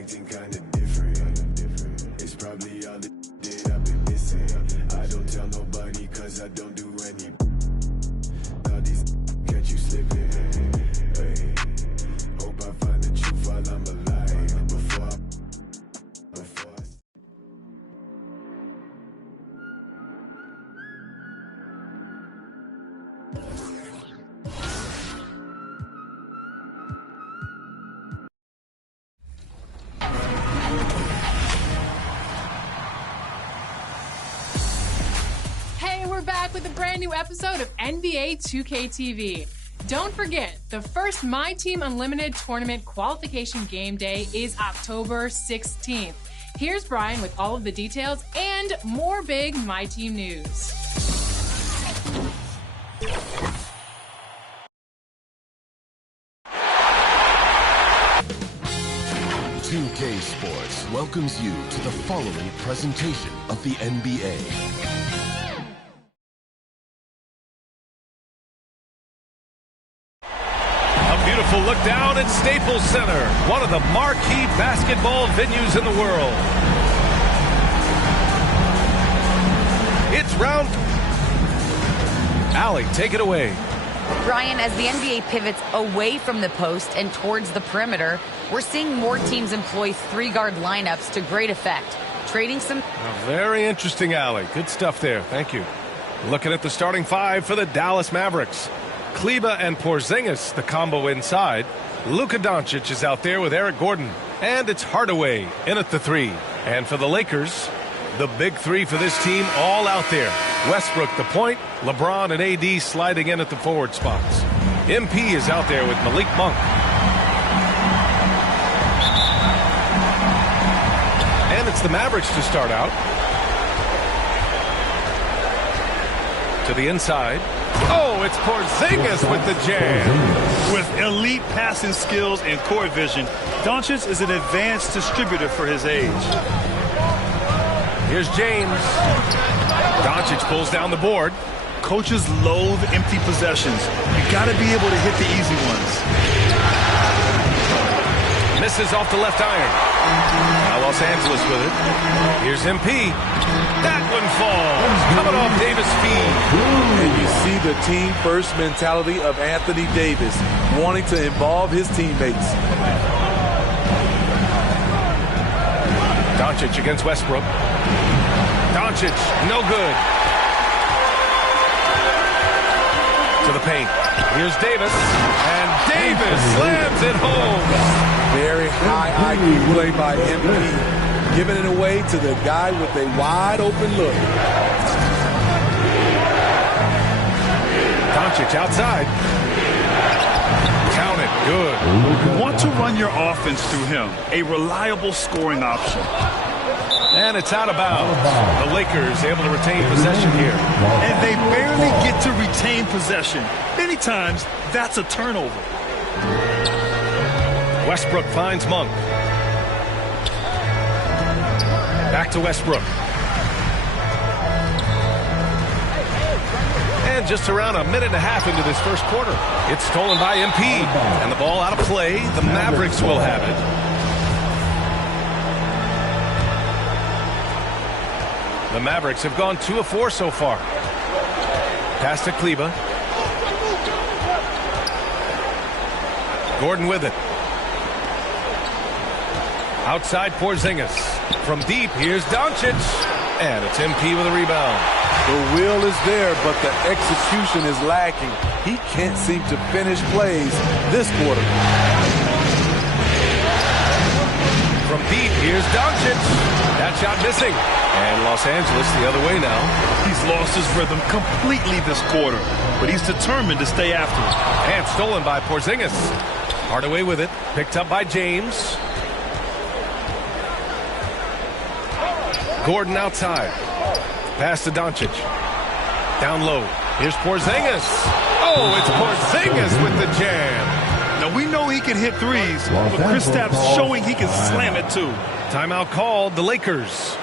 acting kinda different. It's probably all the that I've been missing. I don't tell nobody cause I don't do any. All these catch you slipping. Hey, hope I find the truth while I'm alive. Before I We're back with a brand new episode of NBA 2K TV. Don't forget, the first My Team Unlimited tournament qualification game day is October 16th. Here's Brian with all of the details and more big My Team news. 2K Sports welcomes you to the following presentation of the NBA. Beautiful look down at Staples Center, one of the marquee basketball venues in the world. It's round. Allie, take it away. Brian, as the NBA pivots away from the post and towards the perimeter, we're seeing more teams employ three-guard lineups to great effect, trading some... Very interesting, Allie. Good stuff there. Thank you. Looking at the starting five for the Dallas Mavericks. Kleber and Porzingis, the combo inside. Luka Doncic is out there with Eric Gordon. And it's Hardaway in at the three. And for the Lakers, the big three for this team all out there. Westbrook the point, LeBron and AD sliding in at the forward spots. MP is out there with Malik Monk. And it's the Mavericks to start out. To the inside. Oh, it's Porzingis with the jam. With elite passing skills and court vision, Doncic is an advanced distributor for his age. Here's James. Doncic pulls down the board. Coaches loathe empty possessions. You got to be able to hit the easy ones. Misses off the left iron. Now Los Angeles with it. Here's MP. That one falls. Coming off Davis' feet. And you see the team-first mentality of Anthony Davis, wanting to involve his teammates. Doncic against Westbrook. Doncic, no good. To the paint. Here's Davis. And Davis slams it home. Very high IQ play by MP, giving it away to the guy with a wide-open look. Doncic outside. Count it. Good. You want to run your offense through him. A reliable scoring option. And it's out of bounds. The Lakers able to retain possession here. And they barely get to retain possession. Many times, that's a turnover. Westbrook finds Monk. Back to Westbrook. And just around a minute and a half into this first quarter. It's stolen by MP. And the ball out of play. The Mavericks will have it. The Mavericks have gone 2 of 4 so far. Pass to Kleber. Gordon with it. Outside Porzingis. From deep, here's Doncic. And it's MP with a rebound. The will is there, but the execution is lacking. He can't seem to finish plays this quarter. From deep, here's Doncic. That shot missing. And Los Angeles the other way now. He's lost his rhythm completely this quarter, but he's determined to stay after it. And stolen by Porzingis. Hardaway with it. Picked up by James. Gordon outside. Pass to Doncic. Down low. Here's Porzingis. Oh, it's Porzingis with the jam. Now, we know he can hit threes, but Kristaps showing he can slam it too. Timeout called, the Lakers.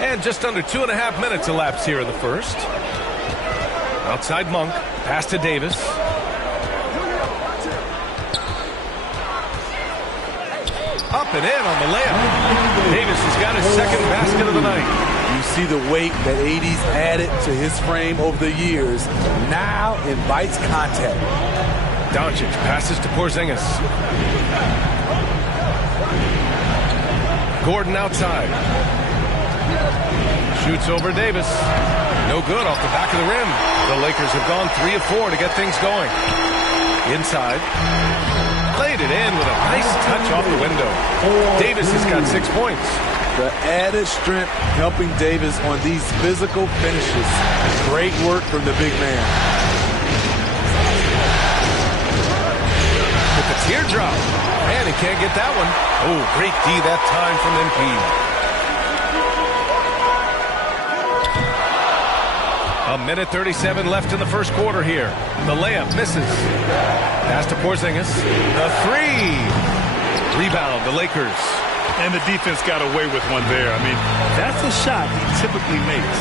And just under 2.5 minutes elapsed here in the first. Outside Monk, pass to Davis. Up and in on the layup. Davis has got his second basket of the night. You see the weight that AD's added to his frame over the years. Now invites contact. Doncic passes to Porzingis. Gordon outside. Shoots over Davis. No good off the back of the rim. The Lakers have gone 3 of 4 to get things going. Inside. Played it in with a nice touch off the window. Davis has got 6 points. The added strength helping Davis on these physical finishes. Great work from the big man. With the teardrop. Man, he can't get that one. Oh, great D that time from MP. A minute 37 left in the first quarter here. The layup misses. Pass to Porzingis. The three. Rebound, the Lakers. And the defense got away with one there. I mean, that's a shot he typically makes.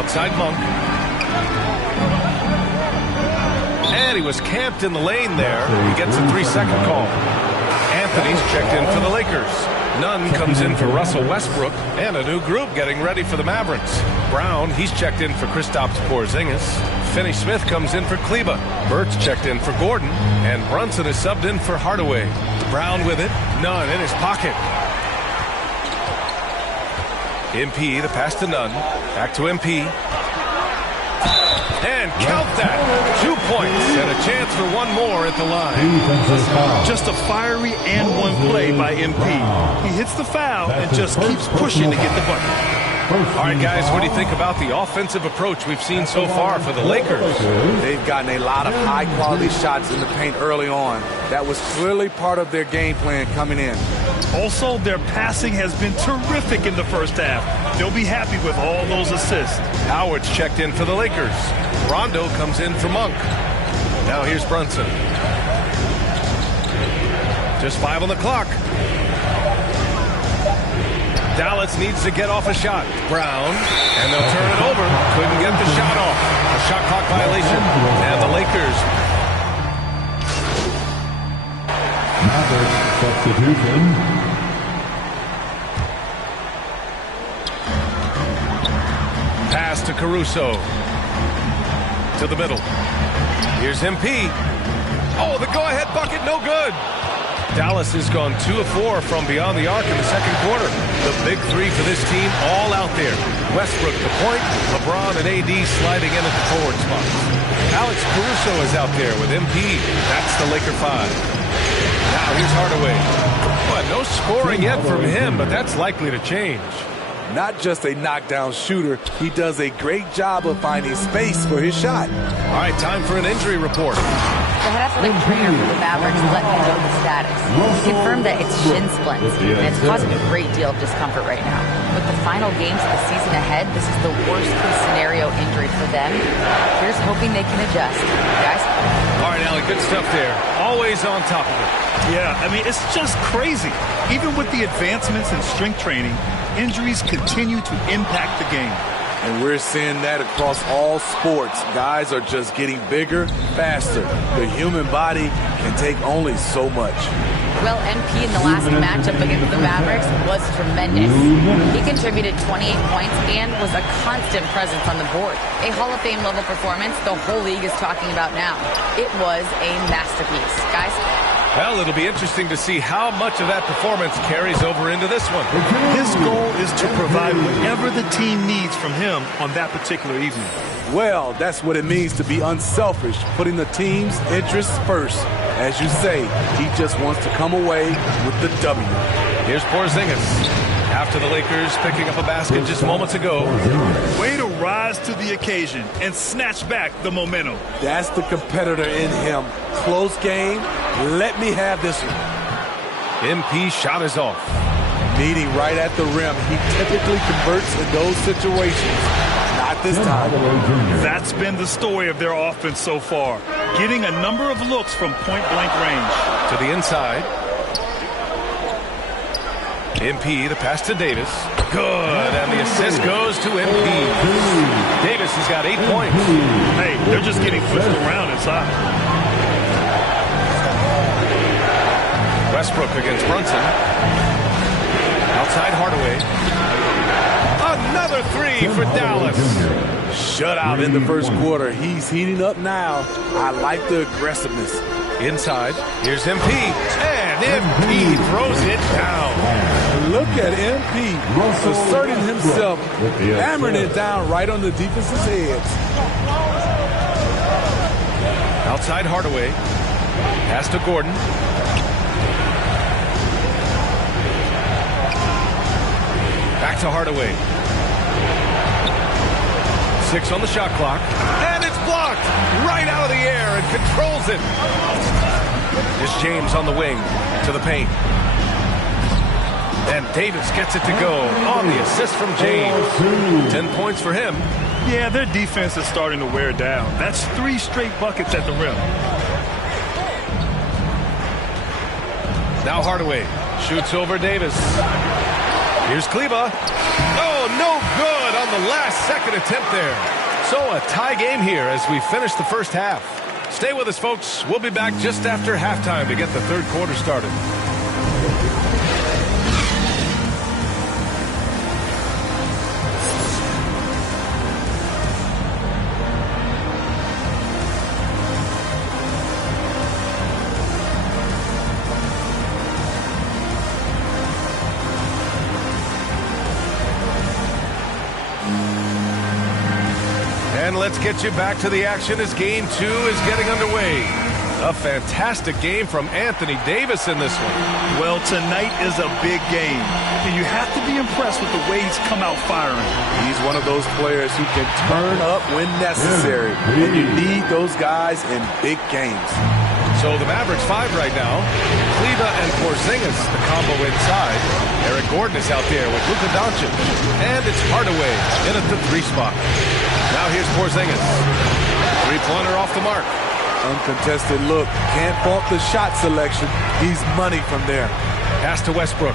Outside Monk. And he was camped in the lane there. He gets a 3-second call. Anthony's checked in for the Lakers. Nunn comes in for Russell Westbrook, and a new group getting ready for the Mavericks. Brown, he's checked in for Kristaps Porzingis. Finney-Smith comes in for Kleba. Burt's checked in for Gordon, and Brunson is subbed in for Hardaway. Brown with it, Nunn in his pocket. MP, the pass to Nunn. Back to MP. And count that. 2 points and a chance for one more at the line. Just a fiery and one play by MP. He hits the foul and just keeps pushing to get the bucket. All right, guys, what do you think about the offensive approach we've seen so far for the Lakers? They've gotten a lot of high-quality shots in the paint early on. That was clearly part of their game plan coming in. Also, their passing has been terrific in the first half. They'll be happy with all those assists. Howard's checked in for the Lakers. Rondo comes in for Monk. Now here's Brunson. Just 5 on the clock. Dallas needs to get off a shot. Brown, and they'll turn it over. Couldn't get the shot off. A shot clock violation. And the Lakers. Maverick substitution. Pass to Caruso. To the middle. Here's MP. Oh, the go-ahead bucket, no good. Dallas has gone 2 of 4 from beyond the arc in the second quarter. The big three for this team all out there. Westbrook the point, LeBron and AD sliding in at the forward spot. Alex Caruso is out there with MP. That's the Laker 5. Now here's Hardaway. But no scoring yet from him, but that's likely to change. Not just a knockdown shooter, he does a great job of finding space for his shot. All right, time for an injury report. The head athletic trainer for the Mavericks let me know the status. He confirmed that it's shin splints, and it's causing a great deal of discomfort right now. With the final games of the season ahead, this is the worst-case scenario injury for them. Here's hoping they can adjust. Guys? All right, Allie, good stuff there. Always on top of it. Yeah, I mean, it's just crazy. Even with the advancements in strength training, injuries continue to impact the game. And we're seeing that across all sports. Guys are just getting bigger, faster. The human body can take only so much. Well, MP in the last matchup against the Mavericks was tremendous. He contributed 28 points and was a constant presence on the board. A Hall of Fame level performance the whole league is talking about now. It was a masterpiece. Guys? Well, it'll be interesting to see how much of that performance carries over into this one. His goal is to provide whatever the team needs from him on that particular evening. Well, that's what it means to be unselfish, putting the team's interests first. As you say, he just wants to come away with the W. Here's Porzingis. After the Lakers picking up a basket just moments ago. Way to rise to the occasion and snatch back the momentum. That's the competitor in him. Close game. Let me have this one. MP shot is off. Meeting right at the rim. He typically converts in those situations. Not this time. That's been the story of their offense so far. Getting a number of looks from point-blank range. To the inside. MP, the pass to Davis. Good, and the assist goes to MP. Davis has got 8 points. Hey, they're just getting pushed around inside. Westbrook against Brunson. Outside Hardaway. Another 3 for Dallas. Shutout in the first quarter. He's heating up now. I like the aggressiveness. Inside, here's MP, and MP throws it down. Look at MP asserting himself, hammering it down right on the defense's heads. Outside Hardaway, pass to Gordon. Back to Hardaway. 6 on the shot clock, and it's blocked right out of the air and controls it. Here's James on the wing to the paint. And Davis gets it to go on the assist from James. 10 points for him. Yeah, their defense is starting to wear down. That's 3 straight buckets at the rim. Now Hardaway shoots over Davis. Here's Kleber. Oh, no good on the last second attempt there. So a tie game here as we finish the first half. Stay with us, folks. We'll be back just after halftime to get the third quarter started. And let's get you back to the action as game 2 is getting underway. A fantastic game from Anthony Davis in this one. Well, tonight is a big game, and you have to be impressed with the way he's come out firing. He's one of those players who can turn up when necessary, and you need those guys in big games. So the Mavericks 5 right now. Kleber and Porzingis, the combo inside. Eric Gordon is out there with Luka Doncic. And it's Hardaway in at the 3 spot. Now here's Porzingis. 3-pointer off the mark. Uncontested look. Can't fault the shot selection. He's money from there. Pass to Westbrook.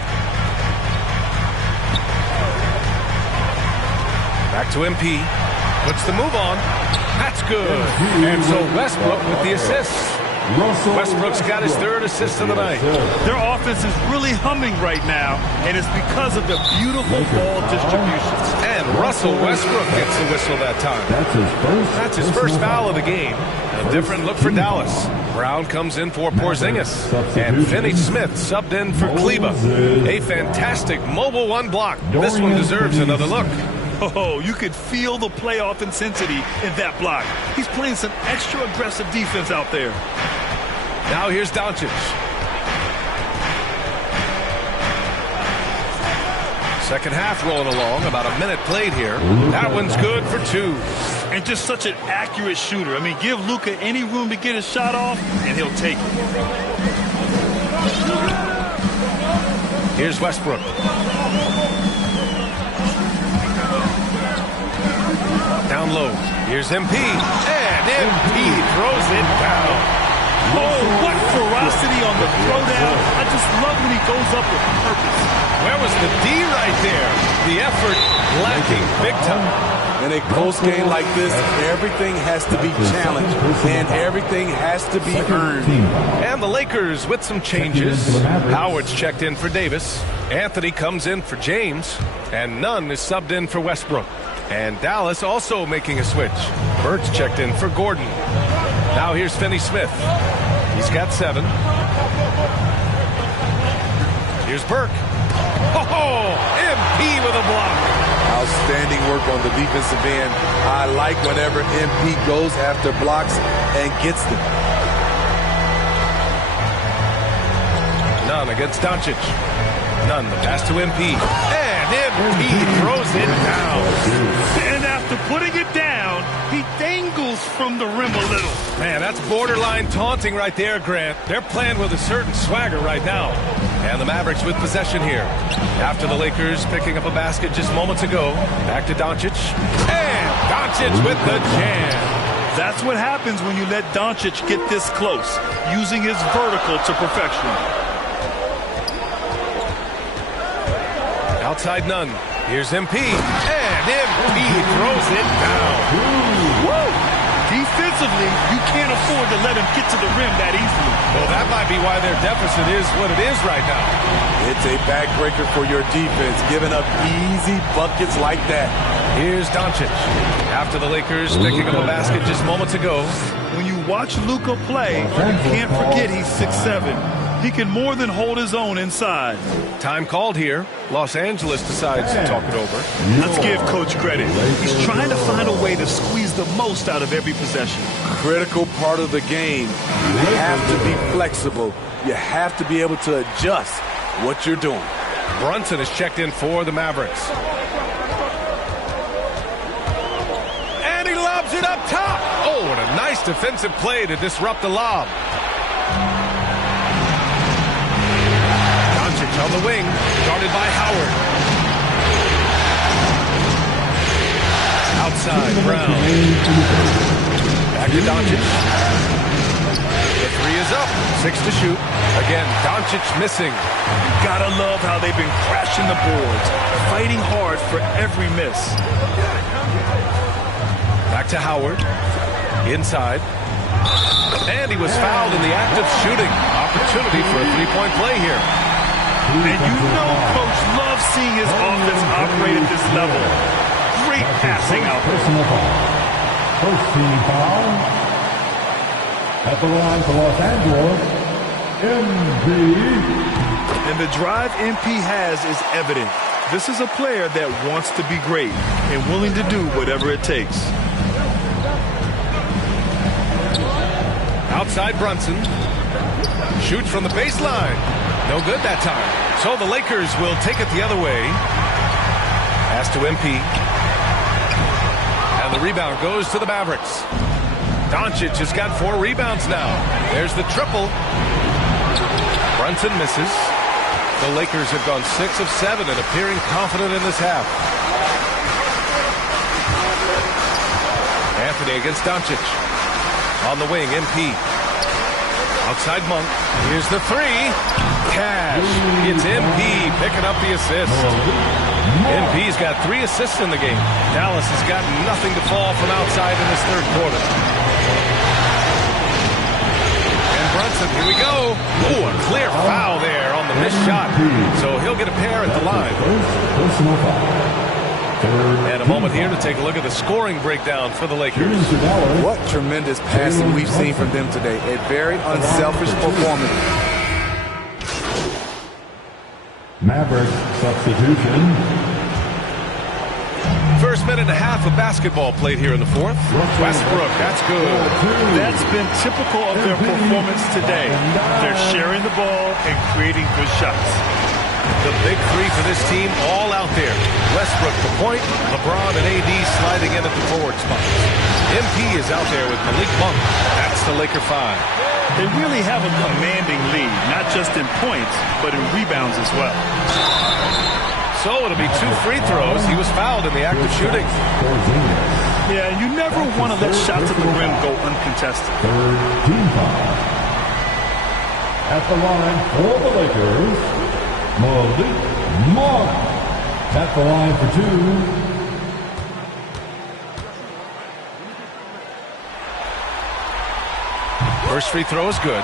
Back to MP. Puts the move on. That's good. And so Westbrook with the assist. Westbrook's got his 3rd assist of the night. Their offense is really humming right now, and it's because of the beautiful ball distributions. And Russell Westbrook gets the whistle that time. That's his first foul of the game. A different look for Dallas. Brown comes in for Porzingis. And Finney-Smith subbed in for Kleber. A fantastic mobile 1 block. This one deserves another look. Oh, you could feel the playoff intensity in that block. He's playing some extra aggressive defense out there. Now here's Doncic. Second half rolling along, about a minute played here. That one's good for 2. And just such an accurate shooter. I mean, give Luka any room to get his shot off, and he'll take it. Here's Westbrook. Down low. Here's MP. And MP throws it down. Oh, what ferocity on the throwdown. I just love when he goes up with purpose. Where was the D right there? The effort lacking big time. In a close game like this, everything has to be challenged, and everything has to be earned. And the Lakers with some changes. Howard's checked in for Davis. Anthony comes in for James. And Nunn is subbed in for Westbrook. And Dallas also making a switch. Burks checked in for Gordon. Now here's Finney-Smith. He's got 7. Here's Burke. Oh, MP with a block. Outstanding work on the defensive end. I like whenever MP goes after blocks and gets them. Nunn against Doncic. Nunn, the pass to MP. And MP throws it down. And after putting it down, he dangles from the rim a little. Man, that's borderline taunting right there, Grant. They're playing with a certain swagger right now. And the Mavericks with possession here. After the Lakers picking up a basket just moments ago. Back to Doncic. And Doncic with the jam. That's what happens when you let Doncic get this close, using his vertical to perfection. Outside none. Here's MP. And MP throws it down. Woo! Defensively, you can't afford to let him get to the rim that easily. Well, that might be why their deficit is what it is right now. It's a backbreaker for your defense, giving up easy buckets like that. Here's Doncic. After the Lakers picking up a basket just moments ago. When you watch Luka play, you can't forget he's 6'7". He can more than hold his own inside. Time called here. Los Angeles decides to talk it over. Let's give Coach credit. He's trying to find a way to squeeze the most out of every possession. Critical part of the game. You have to be flexible. You have to be able to adjust what you're doing. Brunson is checked in for the Mavericks. And he lobs it up top. Oh, what a nice defensive play to disrupt the lob. Doncic on the wing, guarded by Howard. Outside, Brown. Back to Doncic. The three is up. 6 to shoot. Again, Doncic missing. Gotta love how they've been crashing the boards, fighting hard for every miss. Back to Howard. Inside. And he was fouled in the act of shooting. Opportunity for a three-point play here. And you know Coach loves seeing his offense operate at this level. Great passing out there. First team foul. At the line for Los Angeles, MP. And the drive MP has is evident. This is a player that wants to be great and willing to do whatever it takes. Outside Brunson. Shoots from the baseline. No good that time. So the Lakers will take it the other way. Pass to MP. And the rebound goes to the Mavericks. Doncic has got 4 rebounds now. There's the triple. Brunson misses. The Lakers have gone 6 of 7 and appearing confident in this half. Anthony against Doncic. On the wing, MP. Outside Monk. Here's the three. Cash. It's MP picking up the assist. MP's got 3 assists in the game. Dallas has got nothing to fall from outside in this third quarter. And Brunson, here we go. Ooh, a clear foul there on the missed shot. So he'll get a pair at the line. And a moment here to take a look at the scoring breakdown for the Lakers. What tremendous passing we've seen from them today. A very unselfish performance. Mavericks substitution. First minute and a half of basketball played here in the fourth. Westbrook, that's good. That's been typical of their performance today. They're sharing the ball and creating good shots. The big three for this team all out there. Westbrook the point, LeBron and AD sliding in at the forward spots. MP is out there with Malik Monk. That's the Laker 5. They really have a commanding lead, not just in points, but in rebounds as well. So it'll be 2 free throws. He was fouled in the act of shooting. Yeah, you never want to let shots at the rim go uncontested. Third team foul. At the line for the Lakers, Malik Monk. At the line for 2. First free throw is good.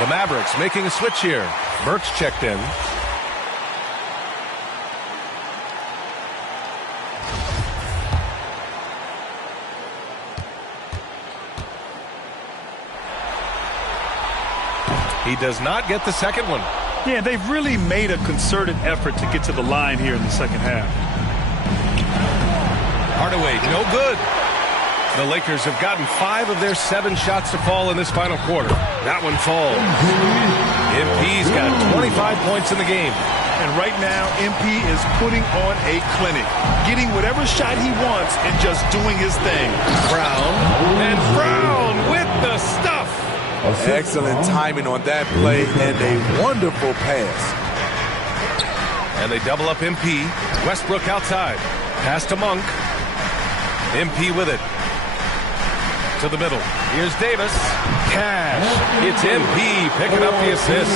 The Mavericks making a switch here. Burks checked in. He does not get the second one. Yeah, they've really made a concerted effort to get to the line here in the second half. Hardaway, no good. The Lakers have gotten 5 of their 7 shots to fall in this final quarter. That one falls. MP's got 25 points in the game. And right now, MP is putting on a clinic, getting whatever shot he wants and just doing his thing. Brown, and Brown with the stuff. Excellent timing on that play and a wonderful pass. And they double up MP. Westbrook outside. Pass to Monk. MP with it. To the middle. Here's Davis. Cash. It's MP picking up the assist.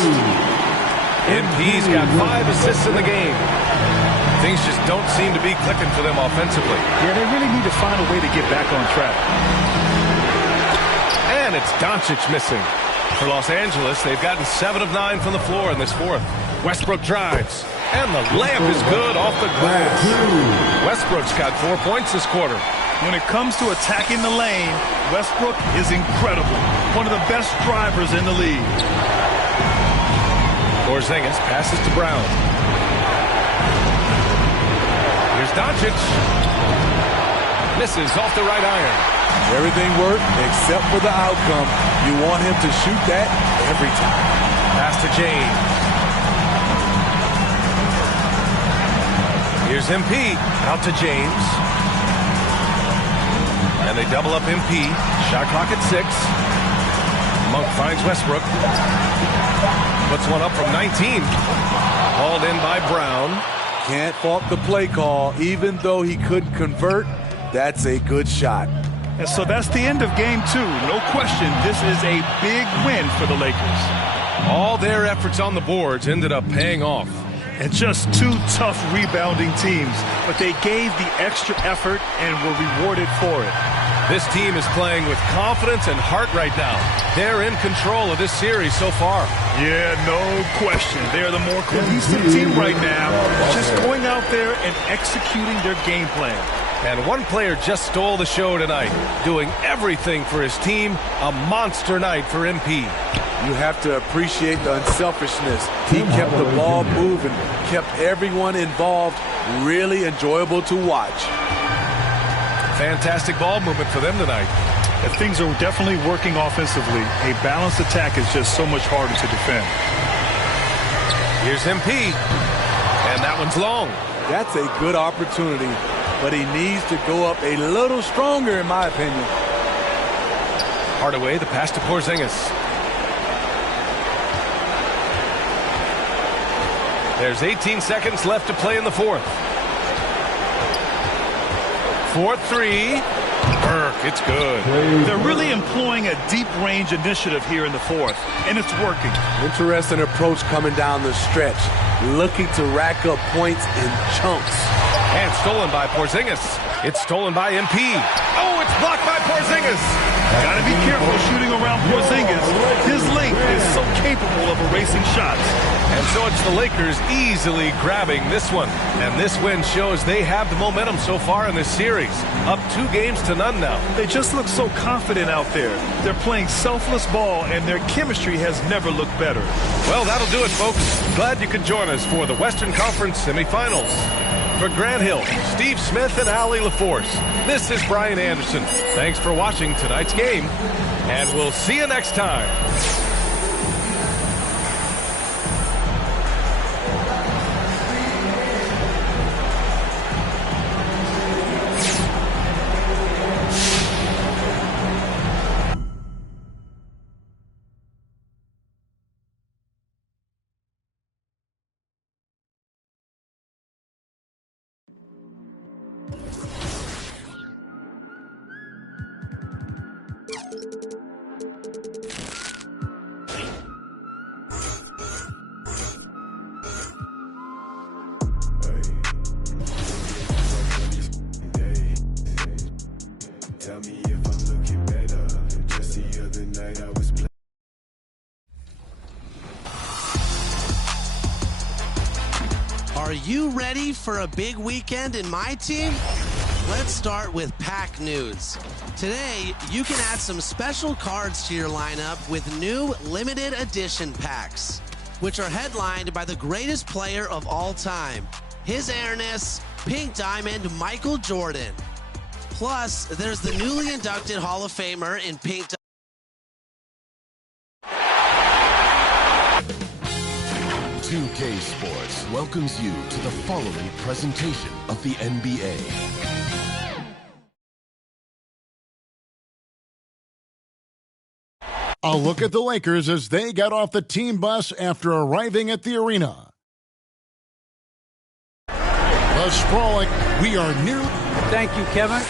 MP's got 5 assists in the game. Things just don't seem to be clicking for them offensively. Yeah, they really need to find a way to get back on track. And it's Doncic missing. For Los Angeles, they've gotten 7 of 9 from the floor in this fourth. Westbrook drives, and the layup is good off the glass. Westbrook's got 4 points this quarter. When it comes to attacking the lane, Westbrook is incredible. One of the best drivers in the league. Porzingis passes to Brown. Here's Doncic. Misses off the right iron. Everything worked except for the outcome. You want him to shoot that every time. Pass to James. Here's MP. Out to James. And they double up MP. Shot clock at 6. Monk finds Westbrook. Puts one up from 19. Hauled in by Brown. Can't fault the play call. Even though he couldn't convert, that's a good shot. And so that's the end of game 2. No question, this is a big win for the Lakers. All their efforts on the boards ended up paying off. And just 2 tough rebounding teams, but they gave the extra effort and were rewarded for it. This team is playing with confidence and heart right now. They're in control of this series so far. Yeah, no question. They're the more cohesive team right now, just going out there and executing their game plan. And one player just stole the show tonight, doing everything for his team. A monster night for MP. You have to appreciate the unselfishness. He kept the ball moving, kept everyone involved. Really enjoyable to watch. Fantastic ball movement for them tonight. And things are definitely working offensively. A balanced attack is just so much harder to defend. Here's MP. And that one's long. That's a good opportunity, but he needs to go up a little stronger, in my opinion. Hardaway, the pass to Porzingis. There's 18 seconds left to play in the fourth. 4-3. Burke, it's good. They're really employing a deep range initiative here in the fourth, and it's working. Interesting approach coming down the stretch, looking to rack up points in chunks. And stolen by Porzingis. It's stolen by MP. Oh, it's blocked by Porzingis. Gotta be careful shooting around Porzingis. His length is so capable of erasing shots. And so it's the Lakers easily grabbing this one. And this win shows they have the momentum so far in this series. Up 2-0 now. They just look so confident out there. They're playing selfless ball, and their chemistry has never looked better. Well, that'll do it, folks. Glad you could join us for the Western Conference semifinals. For Grant Hill, Steve Smith, and Allie LaForce, this is Brian Anderson. Thanks for watching tonight's game, and we'll see you next time. Tell me if I'm looking better. Just the other night I was playing. Are you ready for a big weekend in my team? Let's start with pack news. Today, you can add some special cards to your lineup with new limited edition packs, which are headlined by the greatest player of all time, His Airness Pink Diamond Michael Jordan. Plus, there's the newly inducted Hall of Famer in Pink Diamond. 2K Sports welcomes you to the following presentation of the NBA. A look at the Lakers as they got off the team bus after arriving at the arena. The sprawling, we are new. Thank you, Kevin.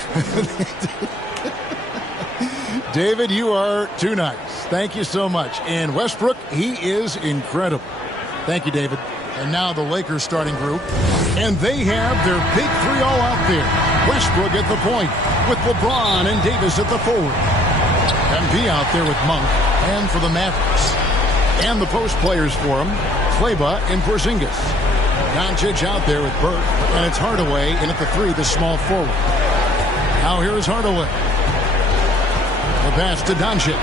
David, you are too nice. Thank you so much. And Westbrook, he is incredible. Thank you, David. And now the Lakers starting group. And they have their big three all out there. Westbrook at the point with LeBron and Davis at the forward. MB out there with Monk and for the Mavericks. And the post players for him, Kleba and Porzingis. Doncic out there with Burke, and it's Hardaway in at the three, the small forward. Now here is Hardaway. The pass to Doncic.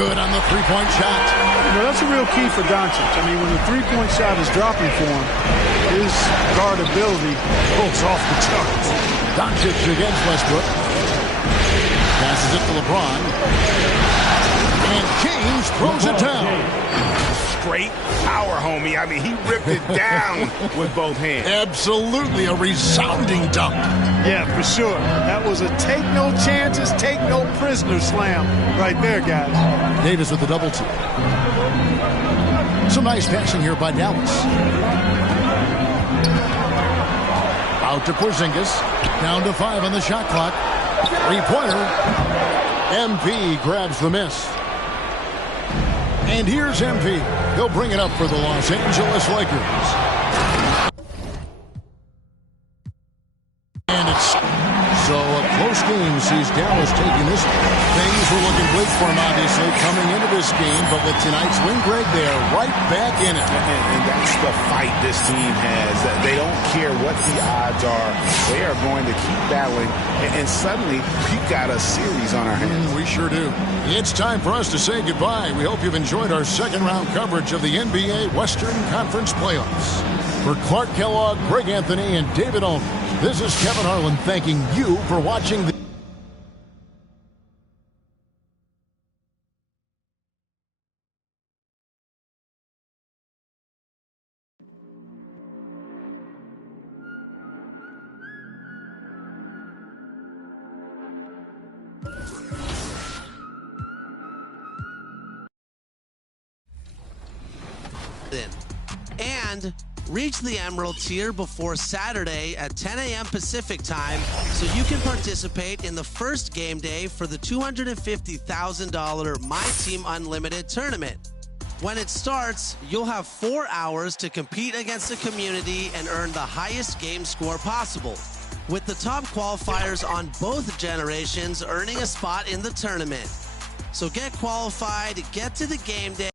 Good on the three-point shot. You know, that's a real key for Doncic. I mean, when the three-point shot is dropping for him, his guardability goes off the charts. Doncic against Westbrook. Passes it to LeBron. And James throws it down. Straight power, homie. I mean, he ripped it down with both hands. Absolutely a resounding dunk. Yeah, for sure. That was a take no chances, take no prisoners slam right there, guys. Davis with the double team. Some nice passing here by Dallas. Out to Porzingis. Down to 5 on the shot clock. Three-pointer. MP grabs the miss. And here's MP. He'll bring it up for the Los Angeles Lakers. And it's so a close game sees Dallas taking this. Things were looking bleak for him, obviously, coming into this game. But with tonight's win, Greg, they are right back in it. And that's the fight this team has. They don't care what the odds are. They are going to keep battling. And suddenly, we've got a series on our hands. We sure do. It's time for us to say goodbye. We hope you've enjoyed our second-round coverage of the NBA Western Conference Playoffs. For Clark Kellogg, Greg Anthony, and David Aldridge, this is Kevin Harlan thanking you for watching the and reach the Emerald tier before Saturday at 10 a.m. Pacific time so you can participate in the first game day for the $250,000 My Team Unlimited tournament. When it starts, you'll have 4 hours to compete against the community and earn the highest game score possible, with the top qualifiers on both generations earning a spot in the tournament. So get qualified, get to the game day.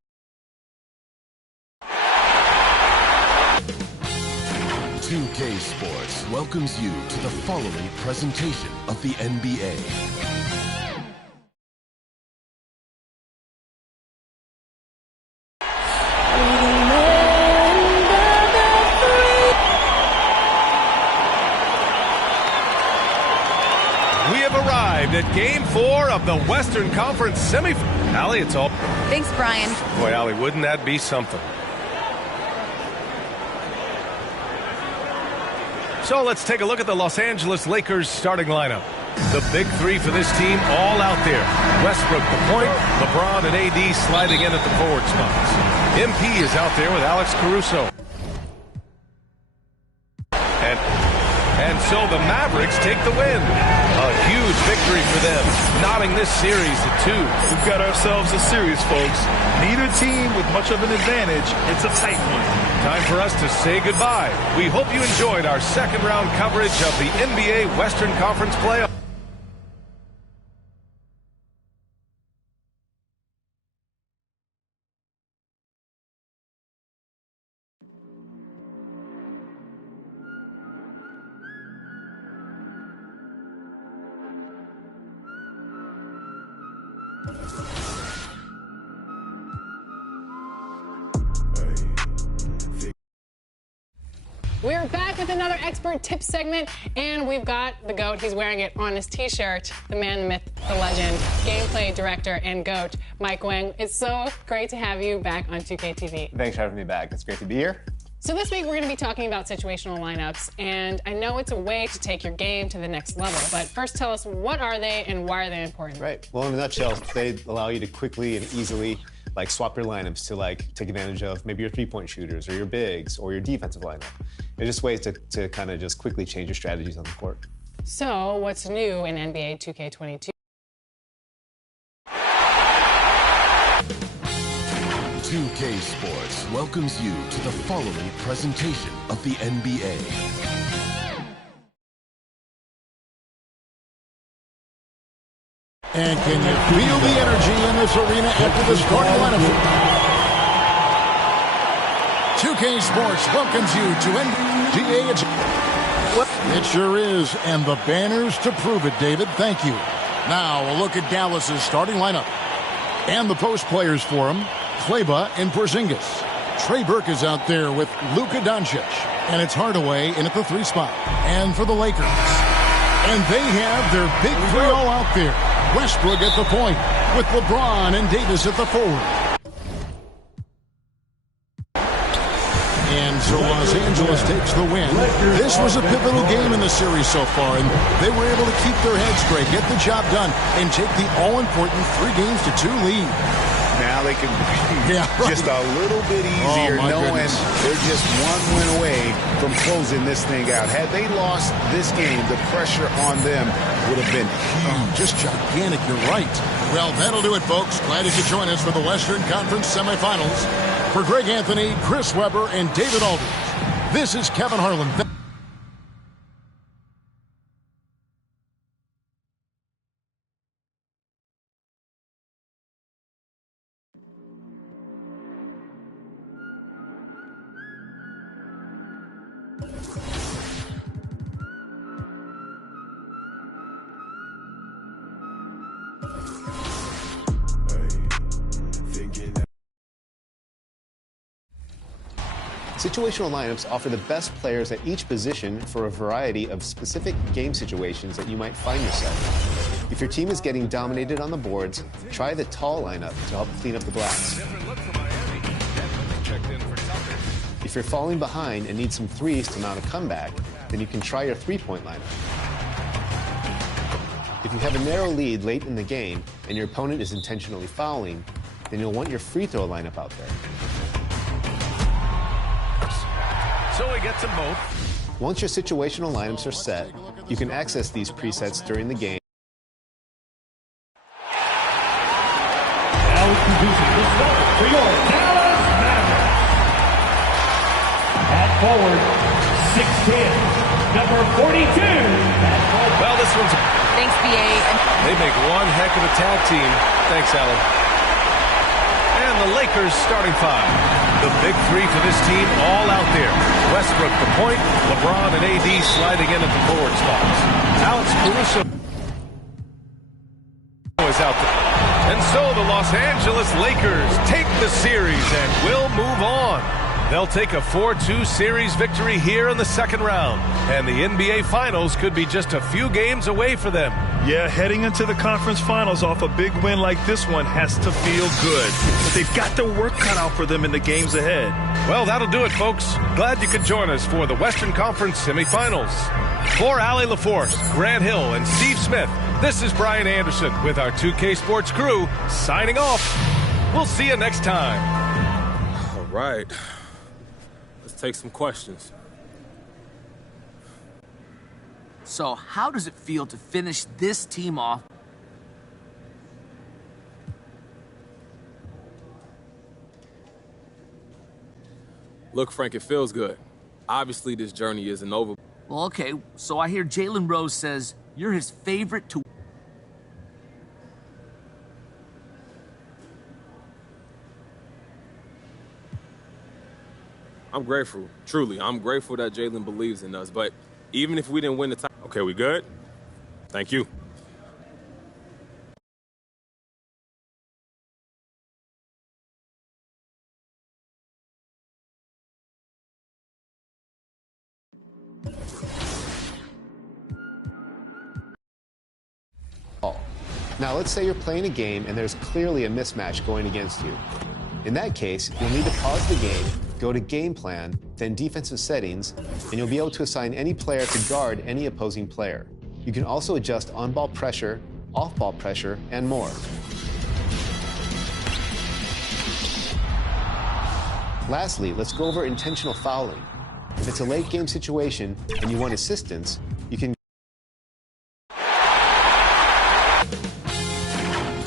2K Sports welcomes you to the following presentation of the NBA. We have arrived at Game 4 of the Western Conference semifinal. Allie, it's all... Thanks, Brian. Boy, Allie, wouldn't that be something? So let's take a look at the Los Angeles Lakers starting lineup. The big three for this team all out there. Westbrook the point, LeBron and AD sliding in at the forward spots. MP is out there with Alex Caruso. And so the Mavericks take the win. A huge victory for them, knotting this series at 2. We've got ourselves a series, folks. Neither team with much of an advantage. It's a tight one. Time for us to say goodbye. We hope you enjoyed our second round coverage of the NBA Western Conference Playoffs. We're back with another expert tip segment, and we've got the GOAT. He's wearing it on his t-shirt. The man, the myth, the legend, gameplay director, and GOAT, Mike Wang. It's so great to have you back on 2K TV. Thanks for having me back. It's great to be here. So this week we're going to be talking about situational lineups, and I know it's a way to take your game to the next level, but first tell us, what are they and why are they important? Right. Well, in a nutshell, they allow you to quickly and easily swap your lineups to take advantage of maybe your three-point shooters or your bigs or your defensive lineup. They're just ways to kind of just quickly change your strategies on the court. So what's new in NBA 2K22? 2K Sports welcomes you to the following presentation of the NBA. And can you feel the energy in this arena after the starting lineup? 2K Sports welcomes you to NBA. It sure is, and the banners to prove it, David. Thank you. Now, a look at Dallas's starting lineup. And the post players for him, Kleber and Porzingis. Trey Burke is out there with Luka Doncic. And it's Hardaway in at the 3 spot. And for the Lakers. And they have their big 3 all out there. Westbrook at the point with LeBron and Davis at the forward. And so Los Angeles takes the win. This was a pivotal game in the series so far, and they were able to keep their heads straight, get the job done, and take the all-important 3-2 lead. Now they can be just a little bit easier knowing they're just one win away from closing this thing out. Had they lost this game, the pressure on them would have been huge. Just gigantic, you're right. Well, that'll do it, folks. Glad you could join us for the Western Conference semifinals. For Greg Anthony, Chris Webber, and David Aldridge, this is Kevin Harlan. Situational lineups offer the best players at each position for a variety of specific game situations that you might find yourself. If your team is getting dominated on the boards, try the tall lineup to help clean up the glass. If you're falling behind and need some threes to mount a comeback, then you can try your three-point lineup. If you have a narrow lead late in the game and your opponent is intentionally fouling, then you'll want your free throw lineup out there. So he gets them both. Once your situational lineups are set, you can access these presets during the game. Now introducing the starter for your Dallas Mavericks. At forward, 6'10", number 42. Well, this one's... Thanks, BA. They make one heck of a tag team. Thanks, Alan. And the Lakers starting 5. The big 3 for this team all out there. Westbrook the point, LeBron and AD sliding in at the forward spots. Alex Caruso is out there. And so the Los Angeles Lakers take the series and will move on. They'll take a 4-2 series victory here in the second round. And the NBA Finals could be just a few games away for them. Yeah, heading into the conference finals off a big win like this one has to feel good. But they've got their work cut out for them in the games ahead. Well, that'll do it, folks. Glad you could join us for the Western Conference semifinals. For Allie LaForce, Grant Hill, and Steve Smith, this is Brian Anderson with our 2K Sports crew signing off. We'll see you next time. All right. Let's take some questions. So, how does it feel to finish this team off? Look, Frank, it feels good. Obviously, this journey isn't over. Well, okay, so I hear Jalen Rose says you're his favorite to... I'm grateful. Truly, I'm grateful that Jalen believes in us. But even if we didn't win the title... Okay, we good? Thank you. Now, let's say you're playing a game and there's clearly a mismatch going against you. In that case, you'll need to pause the game, go to Game Plan, then Defensive Settings, and you'll be able to assign any player to guard any opposing player. You can also adjust on-ball pressure, off-ball pressure, and more. Lastly, let's go over intentional fouling. If it's a late game situation and you want assistance, you can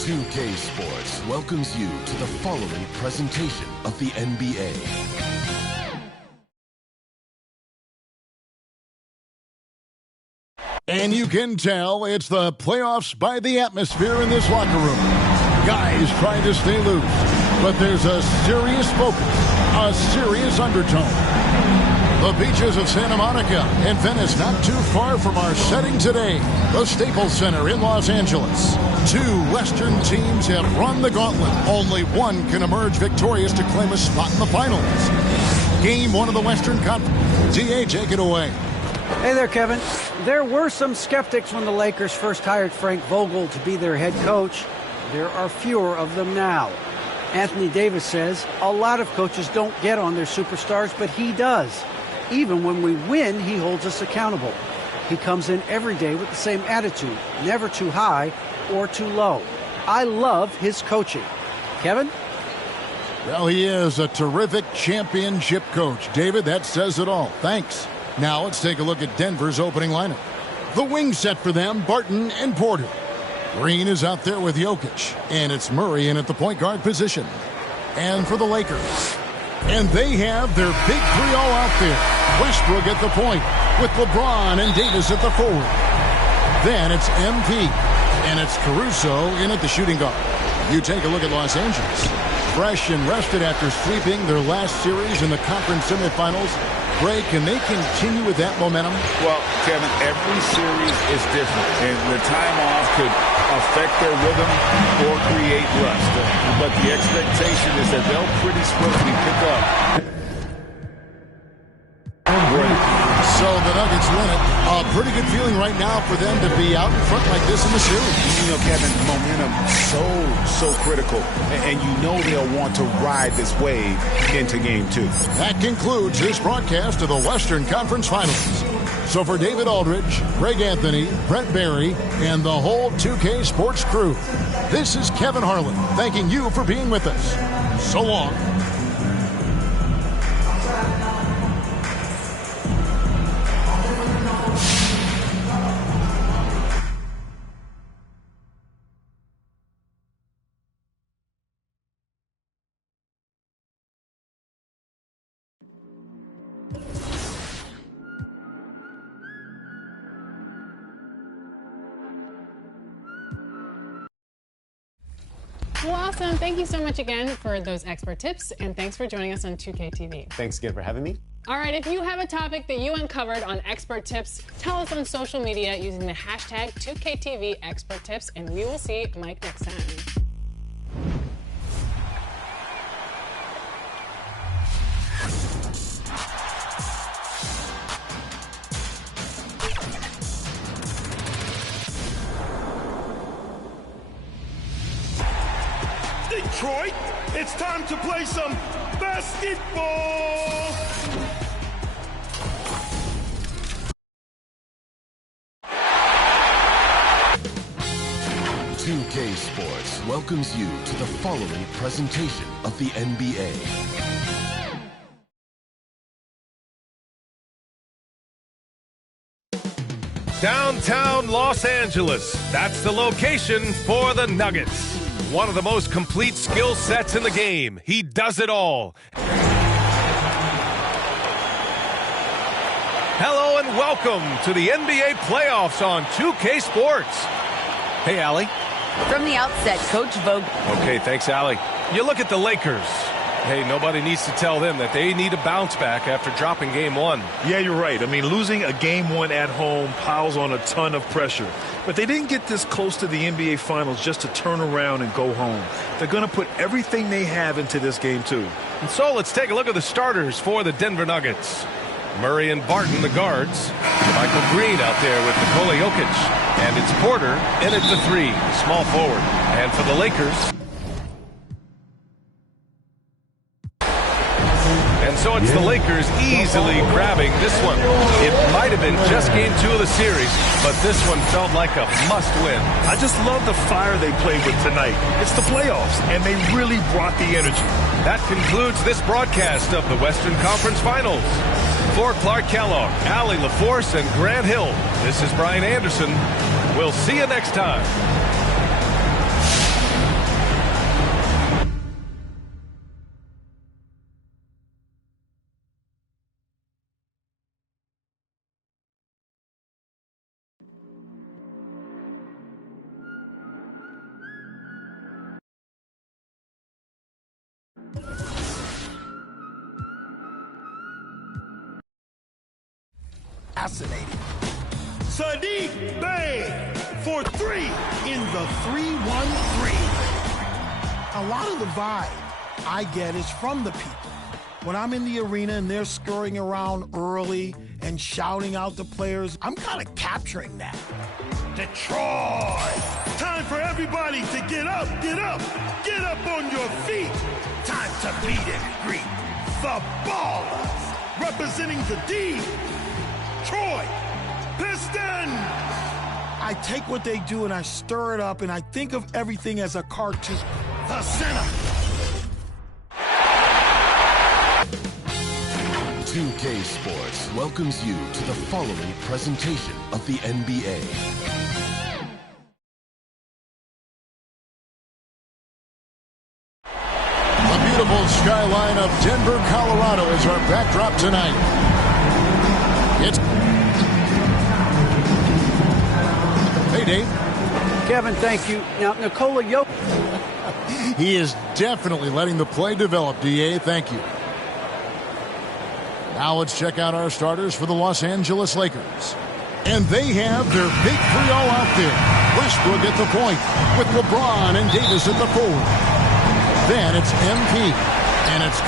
2K Sports welcomes you to the following presentation of the NBA. And you can tell it's the playoffs by the atmosphere in this locker room. Guys trying to stay loose, but there's a serious focus, a serious undertone. The beaches of Santa Monica and Venice not too far from our setting today. The Staples Center in Los Angeles. Two Western teams have run the gauntlet. Only one can emerge victorious to claim a spot in the finals. Game one of the Western Conference. DA, take it away. Hey there, Kevin. There were some skeptics when the Lakers first hired Frank Vogel to be their head coach. There are fewer of them now. Anthony Davis says a lot of coaches don't get on their superstars, but he does. Even when we win, he holds us accountable. He comes in every day with the same attitude, never too high or too low. I love his coaching. Kevin? Well, he is a terrific championship coach. David, that says it all. Thanks. Now let's take a look at Denver's opening lineup. The wing set for them, Barton and Porter. Green is out there with Jokic, and it's Murray in at the point guard position. And for the Lakers, and they have their big three all out there. Westbrook at the point with LeBron and Davis at the forward. Then it's MP, and it's Caruso in at the shooting guard. You take a look at Los Angeles. Fresh and rested after sweeping their last series in the conference semifinals. Ray, can they continue with that momentum? Well, Kevin, every series is different, and the time off could affect their rhythm or create rust. But the expectation is that they'll pretty swiftly pick up. So the Nuggets win it. A pretty good feeling right now for them to be out in front like this in the series. You know, Kevin, momentum so critical. And you know they'll want to ride this wave into game two. That concludes this broadcast of the Western Conference Finals. So for David Aldridge, Greg Anthony, Brett Barry, and the whole 2K Sports crew, this is Kevin Harlan thanking you for being with us. So long. Well, awesome. Thank you so much again for those expert tips, and thanks for joining us on 2K TV. Thanks again for having me. All right, if you have a topic that you uncovered on Expert Tips, tell us on social media using the hashtag 2KTV Expert Tips, and we will see Mike next time. Detroit, it's time to play some basketball! 2K Sports welcomes you to the following presentation of the NBA. Downtown Los Angeles. That's the location for the Nuggets. One of the most complete skill sets in the game. He does it all. Hello and welcome to the NBA playoffs on 2K Sports. Hey, Allie. From the outset, Coach Vogel. Okay, thanks, Allie. You look at the Lakers. Hey, nobody needs to tell them that they need a bounce back after dropping game one. Yeah, you're right. I mean, losing a game one at home piles on a ton of pressure. But they didn't get this close to the NBA Finals just to turn around and go home. They're going to put everything they have into this game, too. And so let's take a look at the starters for the Denver Nuggets. Murray and Barton, the guards. Michael Green out there with Nikola Jokic. And it's Porter in at the three, small forward. And for the Lakers. And so it's the Lakers easily grabbing this one. It might have been just game two of the series, but this one felt like a must-win. I just love the fire they played with tonight. It's the playoffs, and they really brought the energy. That concludes this broadcast of the Western Conference Finals. For Clark Kellogg, Allie LaForce, and Grant Hill, this is Brian Anderson. We'll see you next time. fascinating. Sadiq Bey for three in the 3-1-3. A lot of the vibe I get is from the people. When I'm in the arena and they're scurrying around early and shouting out the players, I'm kind of capturing that. Detroit! Time for everybody to get up, get up, get up on your feet. Time to meet and greet the Ballers, representing the D, Troy Piston. I take what they do and I stir it up and I think of everything as a cartoon. The center. 2K Sports welcomes you to the following presentation of the NBA. The beautiful skyline of Denver, Colorado is our backdrop tonight. Hey, Dave. Kevin, thank you. Now, Nikola Jokic. He is definitely letting the play develop, DA. Thank you. Now let's check out our starters for the Los Angeles Lakers. And they have their big three all out there. Westbrook at the point with LeBron and Davis at the forward. Then it's MP and it's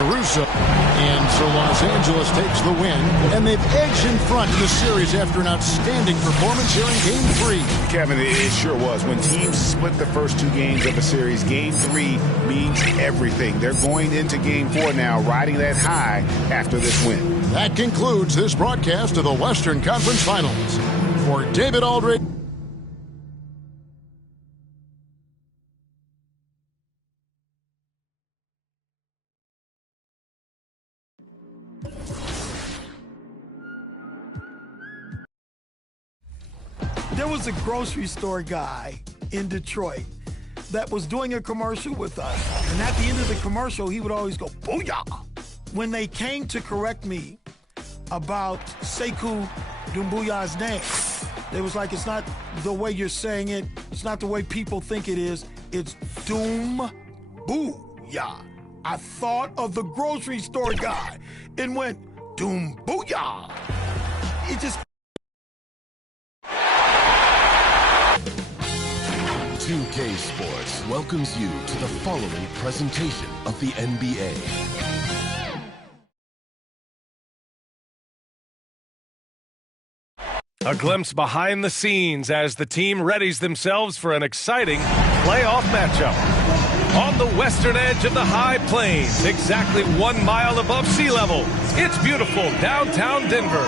Caruso. And so Los Angeles takes the win, and they've edged in front in the series after an outstanding performance here in Game 3. Kevin, it sure was. When teams split the first two games of a series, Game 3 means everything. They're going into Game 4 now, riding that high after this win. That concludes this broadcast of the Western Conference Finals. For David Aldridge. There was a grocery store guy in Detroit that was doing a commercial with us. And at the end of the commercial, he would always go, "Booyah!" When they came to correct me about Sekou Doumbouya's name, they was like, it's not the way you're saying it. It's not the way people think it is. It's Doumbouya. I thought of the grocery store guy and went, Doumbouya. It just... 2K Sports welcomes you to the following presentation of the NBA. A glimpse behind the scenes as the team readies themselves for an exciting playoff matchup. On the western edge of the High Plains, exactly 1 mile above sea level, it's beautiful downtown Denver.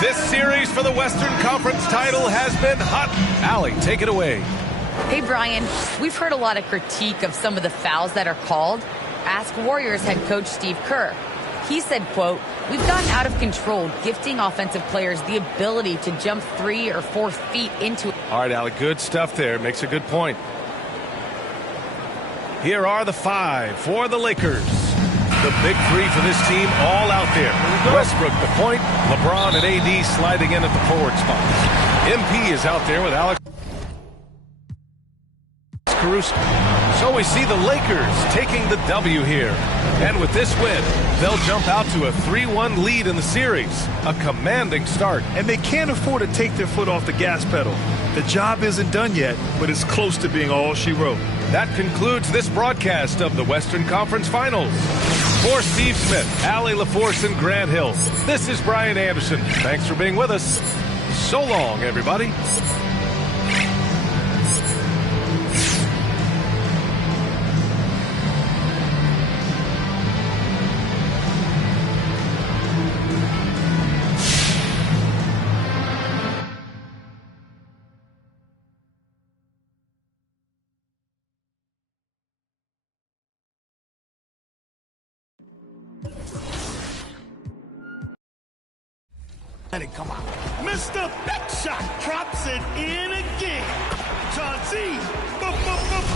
This series for the Western Conference title has been hot. Allie, take it away. Hey, Brian, we've heard a lot of critique of some of the fouls that are called. Ask Warriors head coach Steve Kerr. He said, quote, "We've gotten out of control, gifting offensive players the ability to jump 3 or 4 feet into it." All right, Allie, good stuff there. Makes a good point. Here are the 5 for the Lakers. The big 3 for this team all out there. Westbrook the point, LeBron and AD sliding in at the forward spots. MP is out there with Alex Caruso. So we see the Lakers taking the W here. And with this win, they'll jump out to a 3-1 lead in the series. A commanding start. And they can't afford to take their foot off the gas pedal. The job isn't done yet, but it's close to being all she wrote. That concludes this broadcast of the Western Conference Finals. For Steve Smith, Allie LaForce, and Grant Hill, this is Brian Anderson. Thanks for being with us. So long, everybody. Let it come out. Mr. Big Shot drops it in again. Chauncey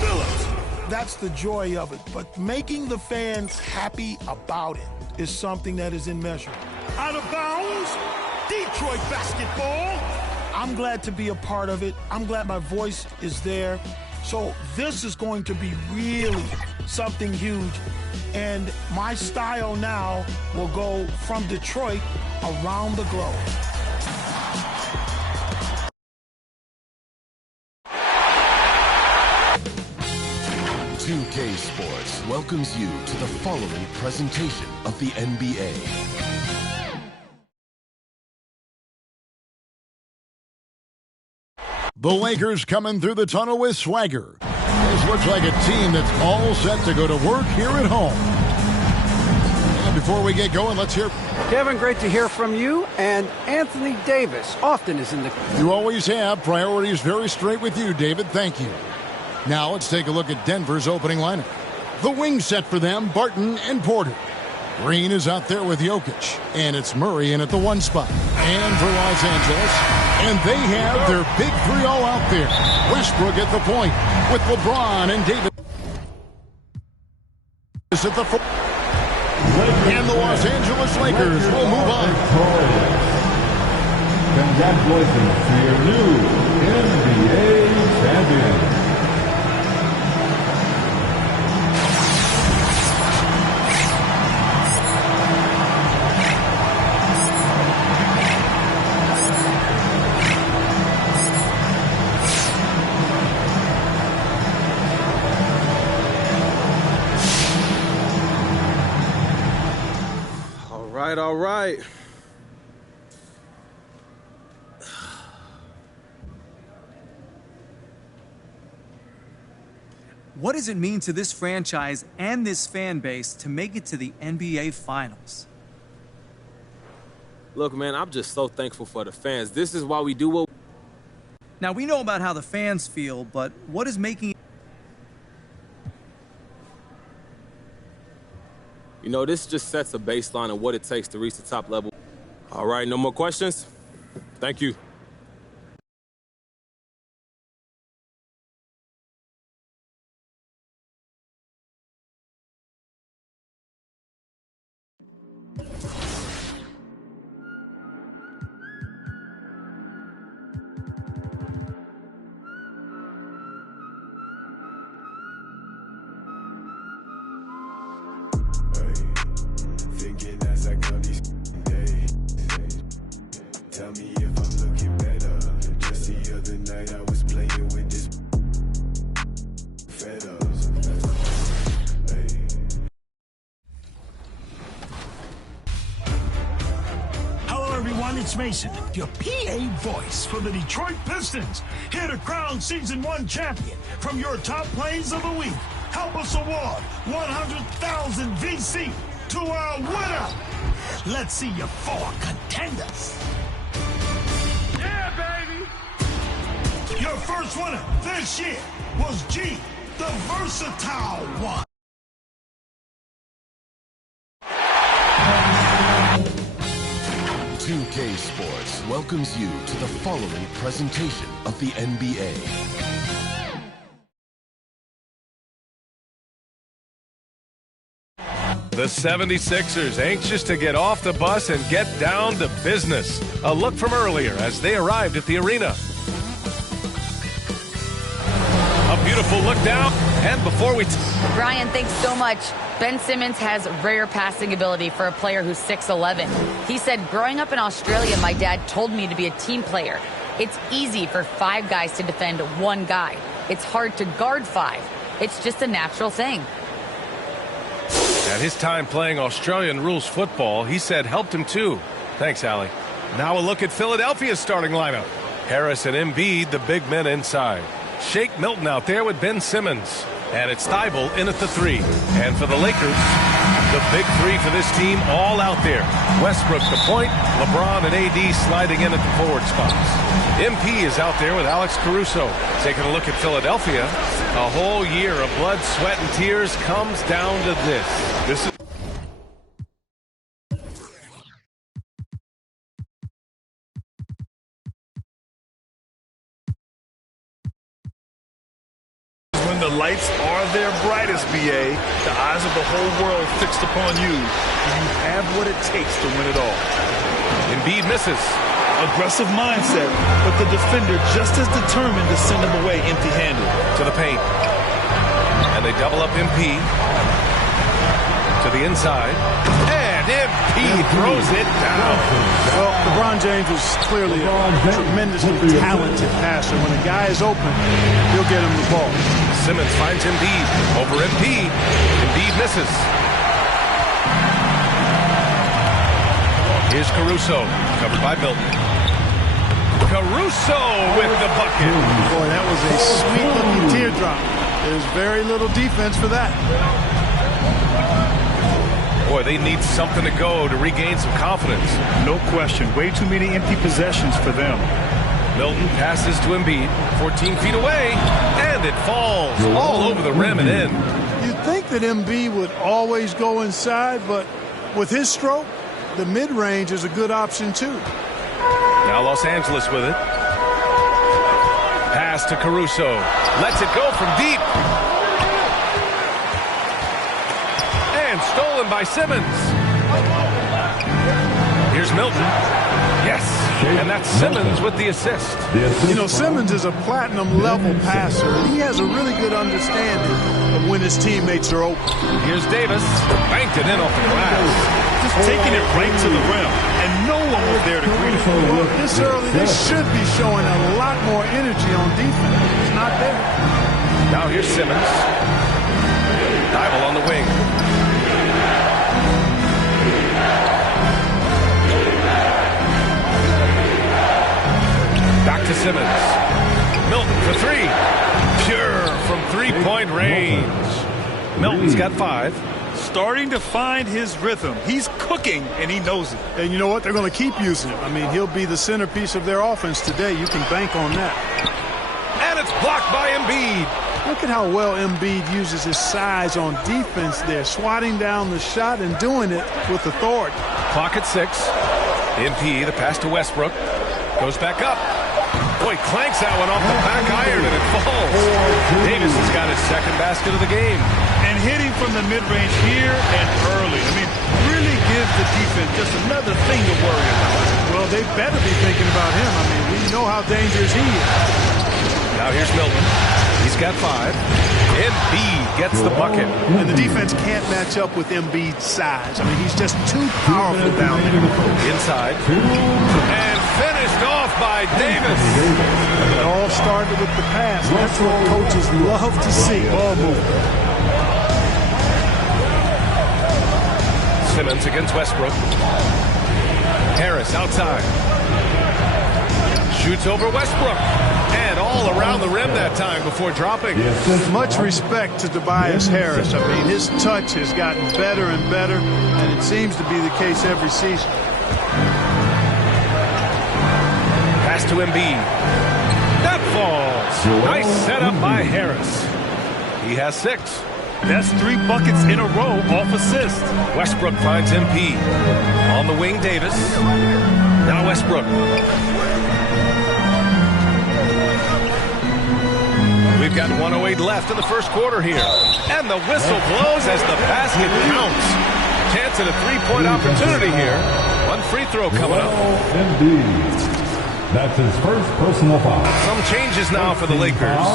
Phillips. That's the joy of it. But making the fans happy about it is something that is immeasurable. Out of bounds, Detroit basketball. I'm glad to be a part of it. I'm glad my voice is there. So this is going to be really something huge. And my style now will go from Detroit around the globe. .2K Sports welcomes you to the following presentation of the NBA. The Lakers coming through the tunnel with swagger. This looks like a team that's all set to go to work here at home. And before we get going, let's hear... Kevin, great to hear from you. And Anthony Davis often is in the... You always have. Priorities very straight with you, David. Thank you. Now let's take a look at Denver's opening lineup. The wing set for them, Barton and Porter. Green is out there with Jokic, and it's Murray in at the 1 spot. And for Los Angeles, and they have their big 3 all out there. Westbrook at the point with LeBron and Davis at the 4. And the Los Angeles Lakers will move on. Congratulations to your new NBA champion. All right. What does it mean to this franchise and this fan base to make it to the NBA Finals? Look, man, I'm just so thankful for the fans. This is why we do what... Now, we know about how the fans feel, but what is making... You know, this just sets a baseline of what it takes to reach the top level. All right, no more questions? Thank you. Thinking as I count these days. Tell me if I'm looking better. Just the other night I was playing with this fed up. Hello, everyone. It's Mason, your PA voice for the Detroit Pistons. Here to crown Season 1 champion from your top plays of the week. Help us award 100,000 VC to our winner. Let's see your 4 contenders. Yeah, baby. Your first winner this year was G, the versatile one. .2K Sports welcomes you to the following presentation of the NBA. The 76ers anxious to get off the bus and get down to business. A look from earlier as they arrived at the arena. A beautiful look down, and before we... Brian, thanks so much. Ben Simmons has rare passing ability for a player who's 6'11". He said, growing up in Australia, my dad told me to be a team player. It's easy for 5 guys to defend 1 guy. It's hard to guard 5. It's just a natural thing. At his time playing Australian rules football, he said helped him too. Thanks, Allie. Now a look at Philadelphia's starting lineup. Harris and Embiid, the big men inside. Shake Milton out there with Ben Simmons. And it's Thibault in at the 3. And for the Lakers, the big 3 for this team all out there. Westbrook the point, LeBron and AD sliding in at the forward spots. MP is out there with Alex Caruso. Taking a look at Philadelphia, a whole year of blood, sweat, and tears comes down to this. This is when the lights are their brightest, BA, the eyes of the whole world fixed upon you, and you have what it takes to win it all. Embiid misses. Aggressive mindset, but the defender just as determined to send him away empty-handed. To the paint. And And they double up MP to the inside. And MP throws it down. Well, LeBron James is clearly a tremendously talented passer. When a guy is open, he'll get him the ball. Simmons finds Embiid over MP. Embiid misses. Here's Caruso, covered by Milton. Caruso with the bucket. Boy, that was a sweet-looking teardrop. There's very little defense for that. Boy, they need something to go to regain some confidence. No question. Way too many empty possessions for them. Milton passes to Embiid, 14 feet away, and it falls all over the rim and in. You'd think that Embiid would always go inside, but with his stroke, the mid-range is a good option too. Now Los Angeles with it. Pass to Caruso. Lets it go from deep. And stolen by Simmons. Here's Milton. Yes. And that's Simmons with the assist. You know, Simmons is a platinum-level passer. He has a really good understanding of when his teammates are open. Here's Davis. Banked it in off the glass. Just taking it right to the rim, and no one was there to greet it. Well, this early, they should be showing a lot more energy on defense. It's not there. Now here's Simmons. Dival on the wing. Back to Simmons. Milton for three. Pure from three-point range. Milton's got 5. Starting to find his rhythm. He's cooking, and he knows it. And you know what? They're going to keep using him. I mean, he'll be the centerpiece of their offense today. You can bank on that. And it's blocked by Embiid. Look at how well Embiid uses his size on defense there, swatting down the shot and doing it with authority. Clock at 6. MP, the pass to Westbrook. Goes back up. Boy, clanks that one off the back iron, and it falls. Davis has got his second basket of the game. And hitting from the mid-range here and early. I mean, really gives the defense just another thing to worry about. Well, they better be thinking about him. I mean, we know how dangerous he is. Now here's Milton. He's got 5. Embiid gets the bucket. And the defense can't match up with Embiid's size. I mean, he's just too powerful down there. Inside. And finished off by Davis. It all started with the pass. That's what coaches love to see. Ball movement. Simmons against Westbrook. Harris outside. Shoots over Westbrook. And all around the rim that time before dropping. Much respect to Tobias Harris. I mean, his touch has gotten better and better, and it seems to be the case every season. Pass to Embiid. That falls. Nice setup by Harris. He has 6. That's 3 buckets in a row off assist. Westbrook finds MP. On the wing, Davis. Now Westbrook. We've got 1:08 left in the first quarter here. And the whistle blows as the basket counts. Chance at a 3-point opportunity here. One free throw coming up. That's his first personal foul. Some changes now for the Lakers.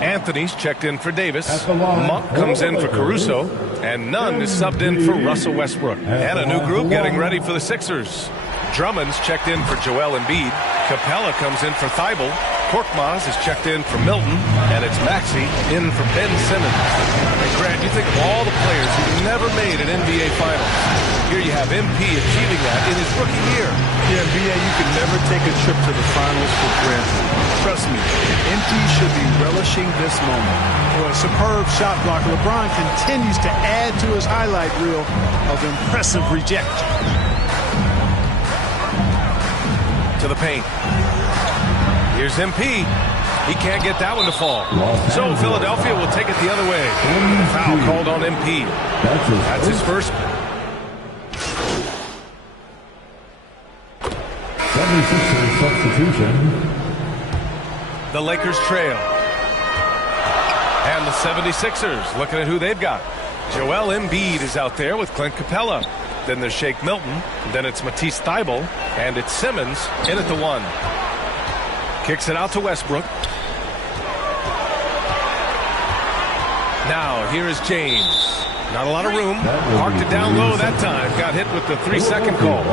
Anthony's checked in for Davis. Monk comes in for Caruso. And Nunn is subbed in for Russell Westbrook. And a new group getting ready for the Sixers. Drummond's checked in for Joel Embiid. Capella comes in for Thibault. Korkmaz is checked in for Milton. And it's Maxey in for Ben Simmons. And Grant, you think of all the players who never made an NBA Finals. Here you have MP achieving that in his rookie year. Yeah, BA, you can never take a trip to the finals for granted. Trust me, MP should be relishing this moment. Boy, superb shot block. LeBron continues to add to his highlight reel of impressive rejection. To the paint. Here's MP. He can't get that one to fall. So Philadelphia will take it the other way. Foul called on MP. That's his first. 76ers substitution. The Lakers trail. And the 76ers looking at who they've got. Joel Embiid is out there with Clint Capella. Then there's Shake Milton. Then it's Matisse Thybulle. And it's Simmons in at the 1. Kicks it out to Westbrook. Now, here is James. Not a lot of room. Parked it down low that time. Got hit with the 3-second call.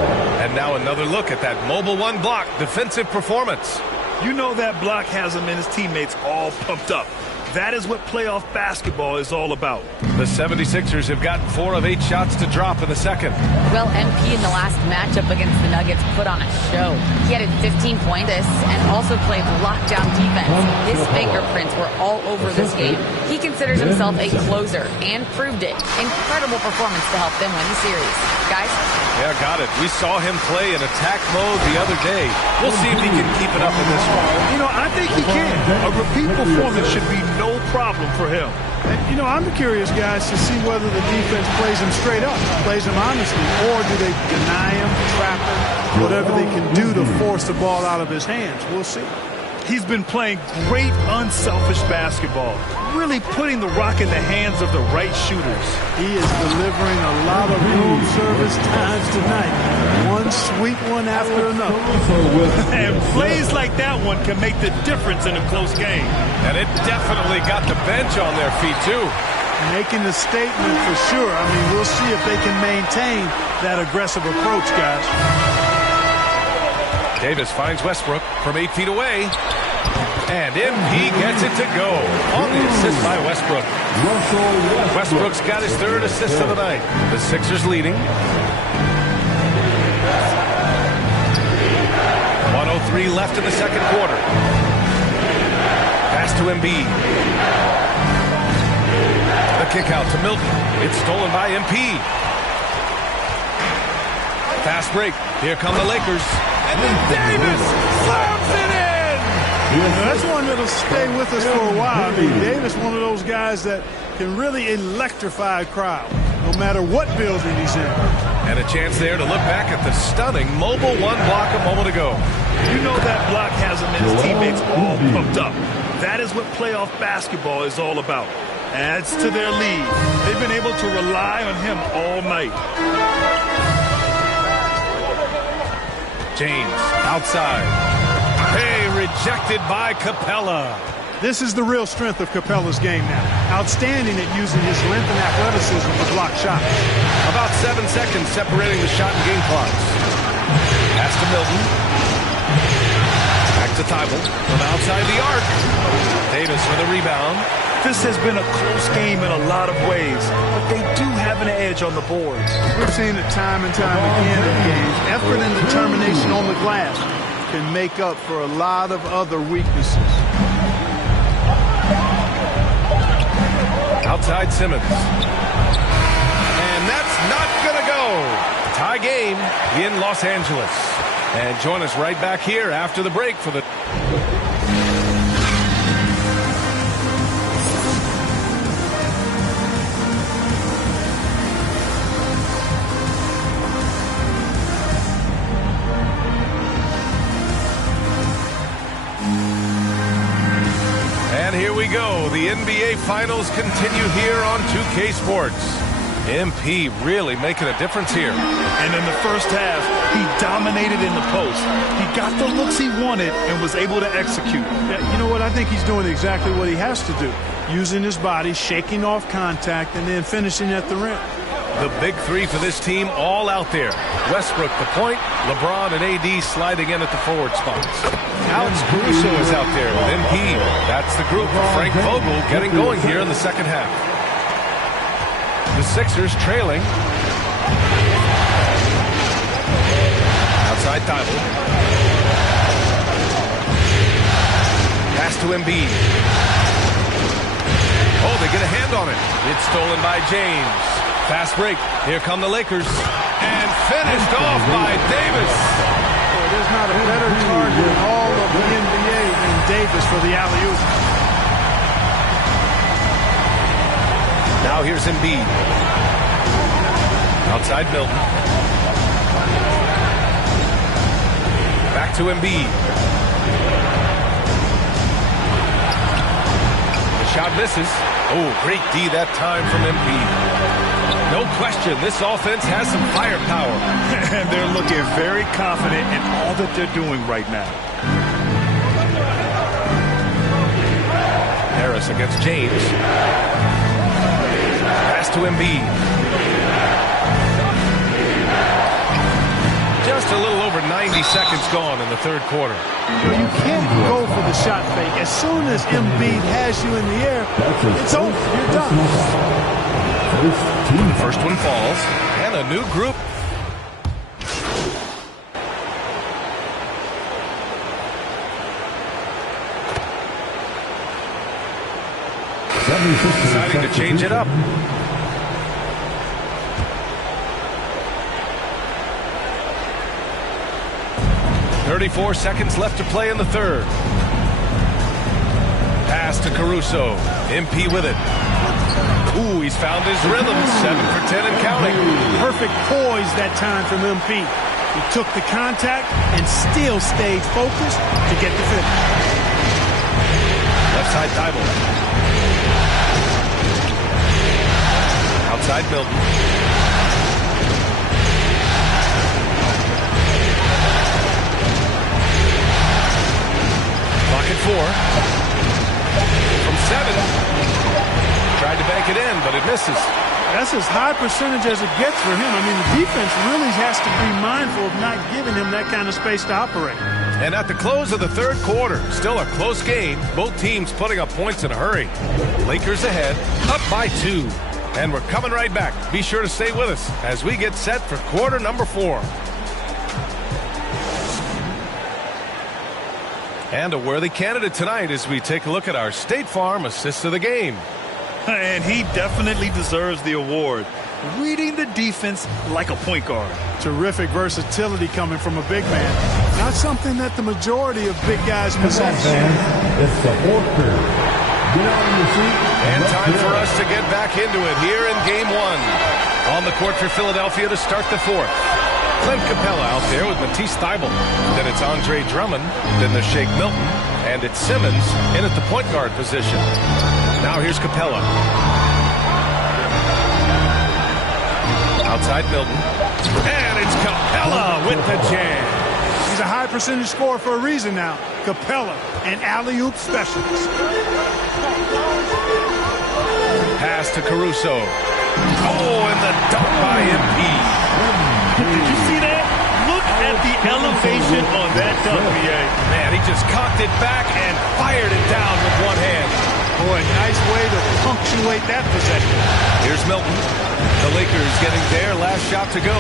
And now another look at that mobile one block defensive performance. You know that block has him and his teammates all pumped up. That is what playoff basketball is all about. The 76ers have gotten 4 of 8 shots to drop in the second. Well, MP in the last matchup against the Nuggets put on a show. He had 15 points and also played lockdown defense. His fingerprints were all over this game. He considers himself a closer and proved it. Incredible performance to help them win the series. Guys? Yeah, got it. We saw him play in attack mode the other day. We'll see if he can keep it up in this one. You know, I think he can. A repeat performance should be no problem for him. And, you know, I'm curious, guys, to see whether the defense plays him straight up, plays him honestly, or do they deny him, trap him, whatever they can do to force the ball out of his hands. We'll see. He's been playing great, unselfish basketball, really putting the rock in the hands of the right shooters. He is delivering a lot of room service times tonight. One sweet one after another. And plays like that one can make the difference in a close game. And it definitely got the bench on their feet, too. Making a statement for sure. I mean, we'll see if they can maintain that aggressive approach, guys. Davis finds Westbrook from 8 feet away. And MP gets it to go on the assist by Westbrook. Westbrook's got his 3rd assist of the night. The Sixers leading. 1:03 left in the second quarter. Pass to Embiid. The kick out to Milton. It's stolen by MP. Fast break. Here come the Lakers. And then Davis slams it in! That's one that'll stay with us for a while. I mean, Davis, one of those guys that can really electrify a crowd, no matter what building he's in. And a chance there to look back at the stunning mobile one block a moment ago. You know that block has him and his teammates all pumped up. That is what playoff basketball is all about. Adds to their lead. They've been able to rely on him all night. James outside. Hey, rejected by Capella. This is the real strength of Capella's game now. Outstanding at using his length and athleticism to block shots. About 7 seconds separating the shot and game clocks. Pass to Milton. Back to Thibault from outside the arc. Davis for the rebound. This has been a close game in a lot of ways, but they do have an edge on the boards. We've seen it time and time again in games. Effort and determination on the glass can make up for a lot of other weaknesses. Outside Simmons. And that's not going to go. Tie game in Los Angeles. And join us right back here after the break for the... And here we go. The NBA Finals continue here on 2K Sports. MP really making a difference here. And in the first half, he dominated in the post. He got the looks he wanted and was able to execute. Yeah, you know what? I think he's doing exactly what he has to do. Using his body, shaking off contact, and then finishing at the rim. The big three for this team all out there. Westbrook the point, LeBron and AD sliding in at the forward spots. Alex Caruso is out there with MP. That's the group for Frank Vogel getting going here in the second half. The Sixers trailing. Outside Thibault. Pass to Embiid. Oh, they get a hand on it. It's stolen by James. Fast break. Here come the Lakers. And finished off by Davis. Boy, there's not a better target in all of the NBA than Davis for the alley-oop. Now here's Embiid. Outside Milton. Back to Embiid. The shot misses. Oh, great D that time from Embiid. No question, this offense has some firepower. And they're looking very confident in all that they're doing right now. Harris against James. Pass to Embiid. Just a little over 90 seconds gone in the third quarter. You can't go for the shot fake. As soon as Embiid has you in the air, it's over. You're done. The first one falls, and a new group. Deciding to change it up. .34 seconds left to play in the third. Pass to Caruso. MP with it. Ooh, he's found his rhythm. 7 for 10 and counting. Perfect poise that time from MP. He took the contact and still stayed focused to get the finish. Left side Thibault. Outside Milton. Clock at 4. From 7. Tried to bank it in, but it misses. That's as high percentage as it gets for him. I mean, the defense really has to be mindful of not giving him that kind of space to operate. And at the close of the third quarter, still a close game. Both teams putting up points in a hurry. Lakers ahead, up by 2. And we're coming right back. Be sure to stay with us as we get set for quarter number 4. And a worthy candidate tonight as we take a look at our State Farm Assist of the Game. And he definitely deserves the award. Reading the defense like a point guard. Terrific versatility coming from a big man. Not something that the majority of big guys possess. It's the fourth period. Get out of your seat. And time for us to get back into it here in Game 1. On the court for Philadelphia to start the fourth. Clint Capella out there with Matisse Thybulle. Then it's Andre Drummond. Then there's Shake Milton. And it's Simmons in at the point guard position. Now here's Capella. Outside Milton. And it's Capella with the jam. He's a high percentage scorer for a reason now. Capella, an alley-oop specialist. Pass to Caruso. Oh, and the dunk by MP. Did you see that? Look at the elevation on that dunk, BA. Man, he just cocked it back and fired it down with one hand. Boy, nice way to punctuate that possession. Here's Milton. The Lakers getting their last shot to go.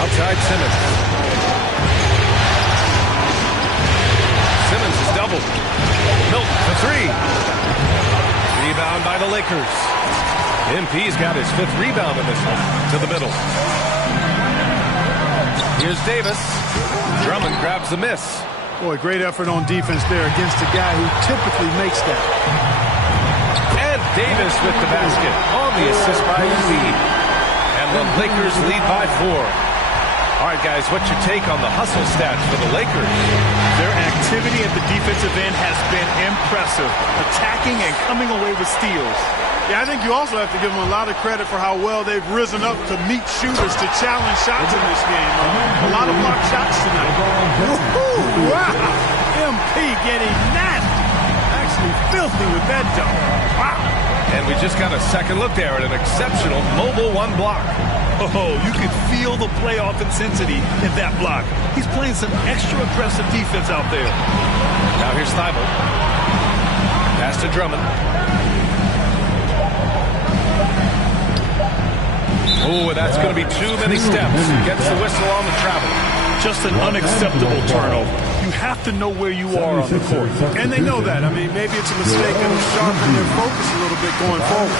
Outside Simmons. Simmons is doubled. Milton for 3. Rebound by the Lakers. MP's got his 5th rebound in this one. To the middle. Here's Davis. Drummond grabs the miss. Boy, great effort on defense there against a guy who typically makes that. And Davis with the basket on the assist by Embiid. And the Lakers lead by 4. All right, guys, what's your take on the hustle stats for the Lakers? Their activity at the defensive end has been impressive, attacking and coming away with steals. Yeah, I think you also have to give them a lot of credit for how well they've risen up to meet shooters to challenge shots in this game. A lot of blocked shots tonight. Woohoo! Wow! MP getting nasty. Actually filthy with that dunk. Wow! And we just got a second look there at an exceptional mobile 1 block. Oh, you can feel the playoff intensity in that block. He's playing some extra aggressive defense out there. Now here's Thybulle. Pass to Drummond. Oh, that's going to be too many steps. Gets the whistle on the travel. Just an unacceptable turnover. You have to know where you are on the court. And they know that. I mean, maybe it's a mistake and it'll sharpen their focus a little bit going forward.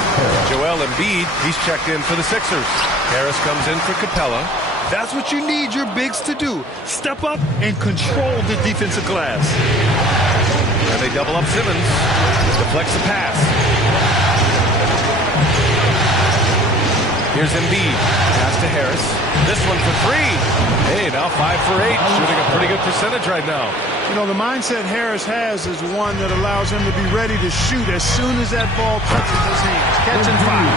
Joel Embiid, he's checked in for the Sixers. Harris comes in for Capella. That's what you need your bigs to do. Step up and control the defensive glass. And they double up Simmons. Deflects the pass. Here's Embiid. Pass to Harris. This one for 3. Hey, now 5 for 8. Shooting a pretty good percentage right now. You know, the mindset Harris has is one that allows him to be ready to shoot as soon as that ball touches his hands. Catch and fire.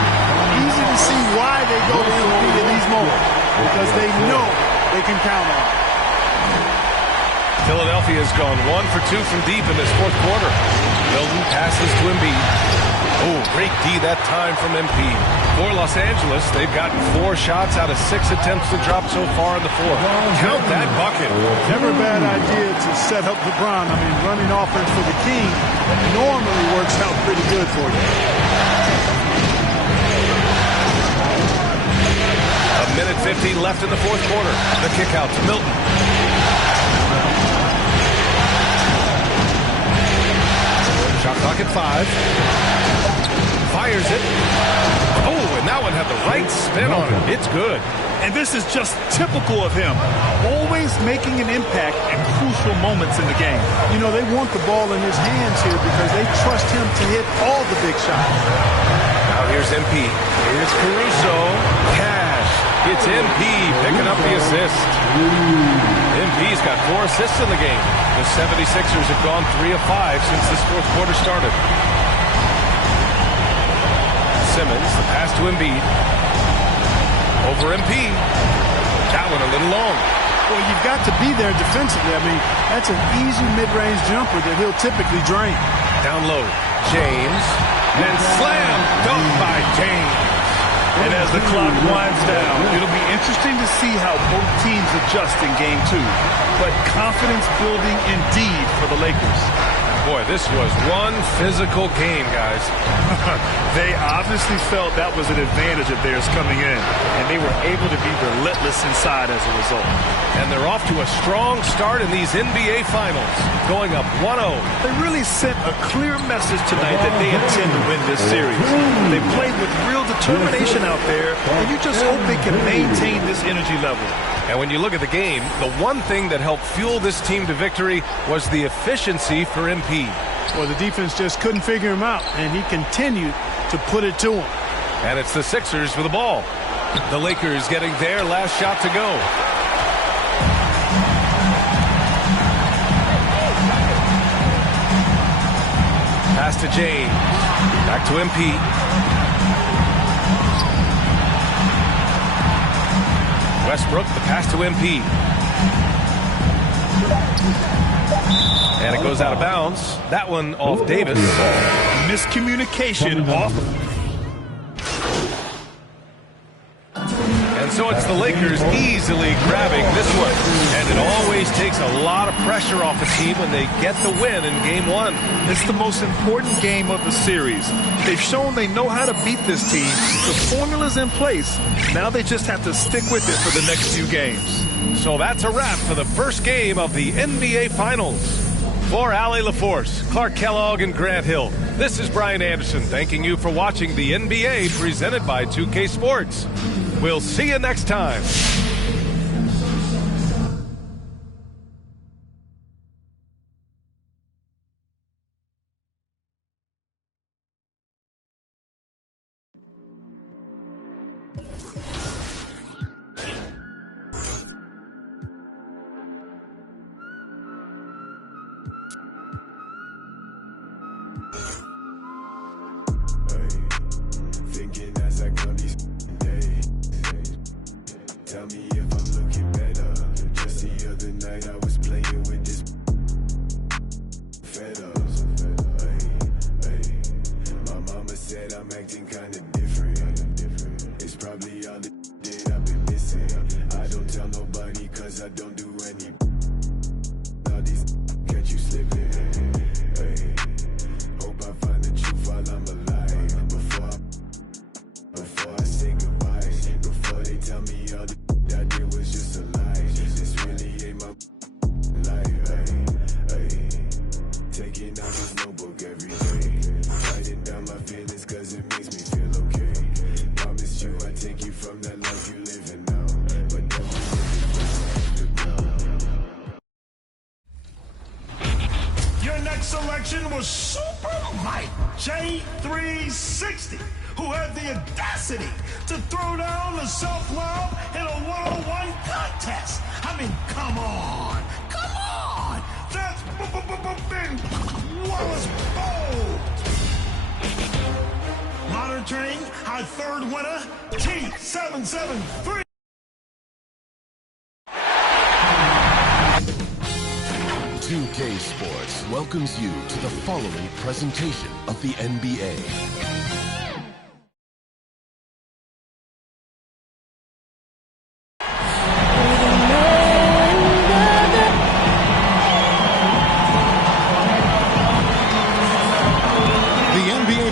Easy to see why they go to Embiid in these moments. Because they know they can count on him. Philadelphia's gone 1 for 2 from deep in this fourth quarter. Milton passes to Embiid. Oh, great D that time from MP. For Los Angeles, they've gotten 4 shots out of 6 attempts to drop so far in the fourth. Count that bucket. Never a bad idea to set up LeBron. I mean, running offense for the King normally works out pretty good for you. A minute 15 left in the fourth quarter. The kick out to Milton. Shot clock at 5. Fires it. Oh, and that one had the right spin on it. It's good. And this is just typical of him. Always making an impact at crucial moments in the game. You know, they want the ball in his hands here because they trust him to hit all the big shots. Now here's MP. Here's Caruso. Cash. It's MP picking up the assist. MP's got 4 assists in the game. The 76ers have gone 3 of 5 since this fourth quarter started. Simmons, the pass to Embiid. Over MP. That one a little long. Well, you've got to be there defensively. I mean, that's an easy mid-range jumper that he'll typically drain. Down low. James. And slam dunk by James. And as the clock winds down, it'll be interesting to see how both teams adjust in Game 2. But confidence building indeed for the Lakers. Boy, this was one physical game, guys. They obviously felt that was an advantage of theirs coming in, and they were able to be relentless inside as a result. And they're off to a strong start in these NBA Finals, going up 1-0. They really sent a clear message tonight that they intend to win this series. They played with real determination out there, and you just hope they can maintain this energy level. And when you look at the game, the one thing that helped fuel this team to victory was the efficiency for MP. Well, the defense just couldn't figure him out, and he continued to put it to him. And it's the Sixers with the ball. The Lakers getting their last shot to go. Pass to James. Back to MP. Westbrook, the pass to MP. And it goes out of bounds. That one off Davis. Miscommunication off. And so it's the Lakers easily grabbing this one. And it always takes a lot of pressure off a team when they get the win in Game 1. It's the most important game of the series. They've shown they know how to beat this team. The formula's in place. Now they just have to stick with it for the next few games. So that's a wrap for the first game of the NBA Finals. For Allie LaForce, Clark Kellogg, and Grant Hill, this is Brian Anderson thanking you for watching the NBA presented by 2K Sports. We'll see you next time. Thinking as I count these days. Tell me if I'm looking better. Just the other night I was playing with this fed up. My mama said I'm acting kinda different. It's probably all the that I've been missing. I don't tell nobody cause I don't do any. All these catch you slipping. Hope I find the truth while I'm alive. Before I say goodbye, before they tell me all the I did was just a lie. This really ain't my life. Taking out this notebook every day, writing down my feelings cause it makes me feel okay. Promise you I take you from that life you living now, but Your next selection was Super Mike J360, who had the audacity to throw down the self-love in a one-on-one contest. I mean, come on. That's big Wallace bold. Monitoring our third winner, T773. 2K Sports welcomes you to the following presentation of the NBA.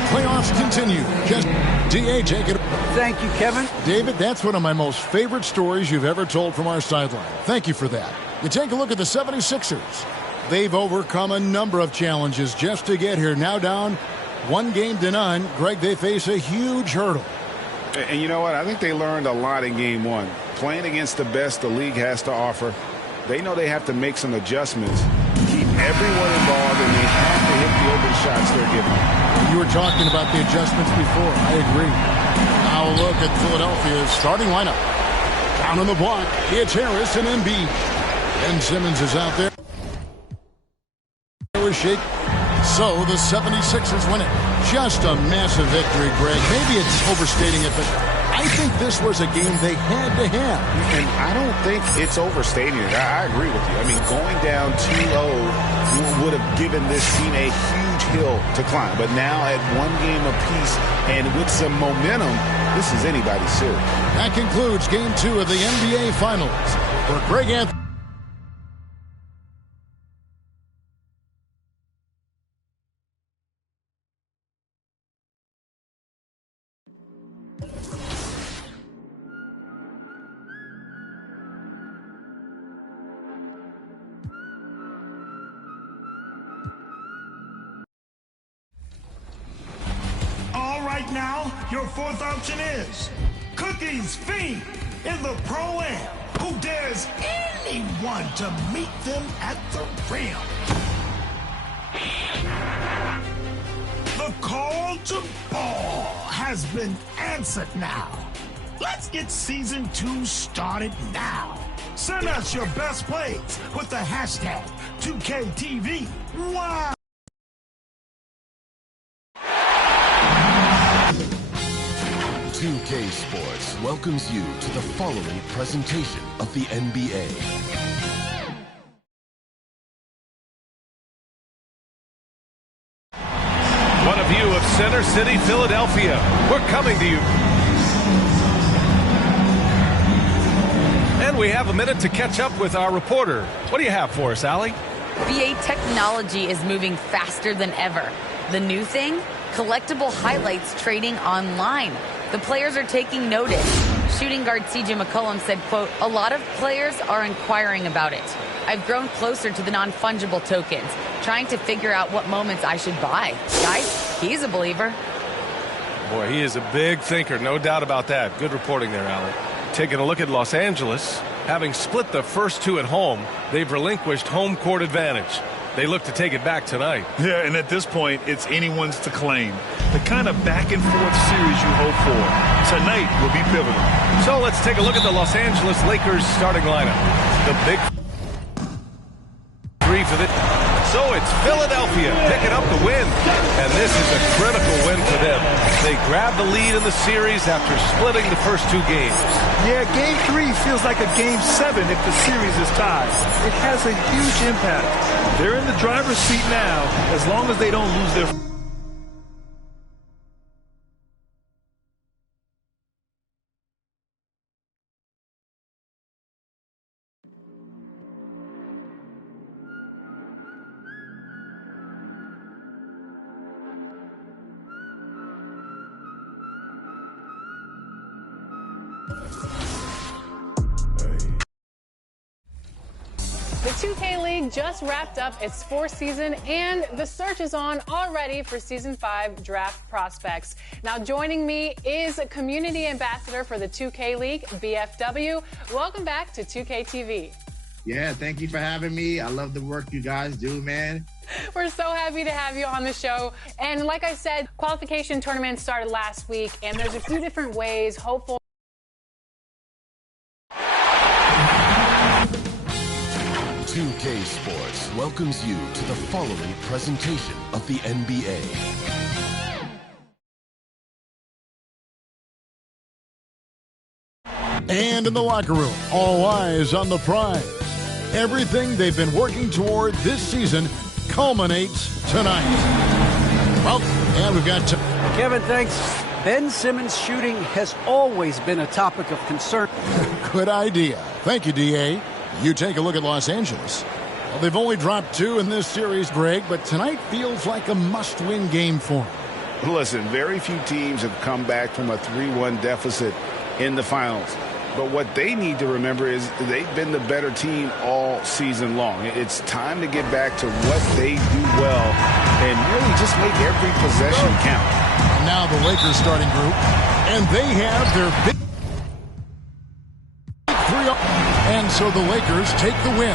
Playoffs continue. Just DA, take it. Thank you, Kevin. David, that's one of my most favorite stories you've ever told from our sideline. Thank you for that. You take a look at the 76ers. They've overcome a number of challenges just to get here. Now down 1-0. Greg, they face a huge hurdle. And you know what? I think they learned a lot in game one. Playing against the best the league has to offer, they know they have to make some adjustments, keep everyone involved, and they have to hit the open shots they're given. You were talking about the adjustments before. I agree. Now look at Philadelphia's starting lineup. Down on the block, it's Harris and Embiid. Ben Simmons is out there. Shake. So the 76ers win it. Just a massive victory, Greg. Maybe it's overstating it, but I think this was a game they had to have. And I don't think it's overstating it. I agree with you. I mean, going down 2-0 would have given this team a huge hill to climb. But now at 1 game apiece and with some momentum, this is anybody's series. That concludes Game 2 of the NBA Finals. For Greg Anthony. Now, your fourth option is Cookies Fiend in the Pro-Am, who dares anyone to meet them at the rim. The call to ball has been answered now. Let's get Season 2 started now. Send us your best plays with the hashtag 2KTV. Wow! 2K Sports welcomes you to the following presentation of the NBA. What a view of Center City, Philadelphia. We're coming to you. And we have a minute to catch up with our reporter. What do you have for us, Allie? BA technology is moving faster than ever. The new thing? Collectible highlights trading online. The players are taking notice. Shooting guard CJ McCollum said, quote, "A lot of players are inquiring about it. I've grown closer to the non-fungible tokens, trying to figure out what moments I should buy." Guys, he's a believer. Boy, he is a big thinker, no doubt about that. Good reporting there, Allie. Taking a look at Los Angeles, having split the first two at home, they've relinquished home court advantage. They look to take it back tonight. Yeah, and at this point, it's anyone's to claim. The kind of back-and-forth series you hope for. Tonight will be pivotal. So let's take a look at the Los Angeles Lakers starting lineup. The big three for this. So it's Philadelphia picking up the win. And this is a critical win for them. They grabbed the lead in the series after splitting the first two games. Yeah, Game 3 feels like a Game 7 if the series is tied. It has a huge impact. They're in the driver's seat now, as long as they don't lose their... The 2K League just wrapped up its fourth season, and the search is on already for Season 5 draft prospects. Now, joining me is Community Ambassador for the 2K League, BFW. Welcome back to 2K TV. Yeah, thank you for having me. I love the work you guys do, man. We're so happy to have you on the show. And like I said, qualification tournaments started last week, and there's a few different ways hopeful. 2K Sports welcomes you to the following presentation of the NBA. And in the locker room, all eyes on the prize. Everything they've been working toward this season culminates tonight. Well, and we've got Kevin, thanks. Ben Simmons' shooting has always been a topic of concern. Good idea. Thank you, D.A. You take a look at Los Angeles. Well, they've only dropped 2 in this series, Greg, but tonight feels like a must-win game for them. Listen, very few teams have come back from a 3-1 deficit in the finals. But what they need to remember is they've been the better team all season long. It's time to get back to what they do well and really just make every possession count. Now the Lakers starting group, and they have their big 3. And so the Lakers take the win.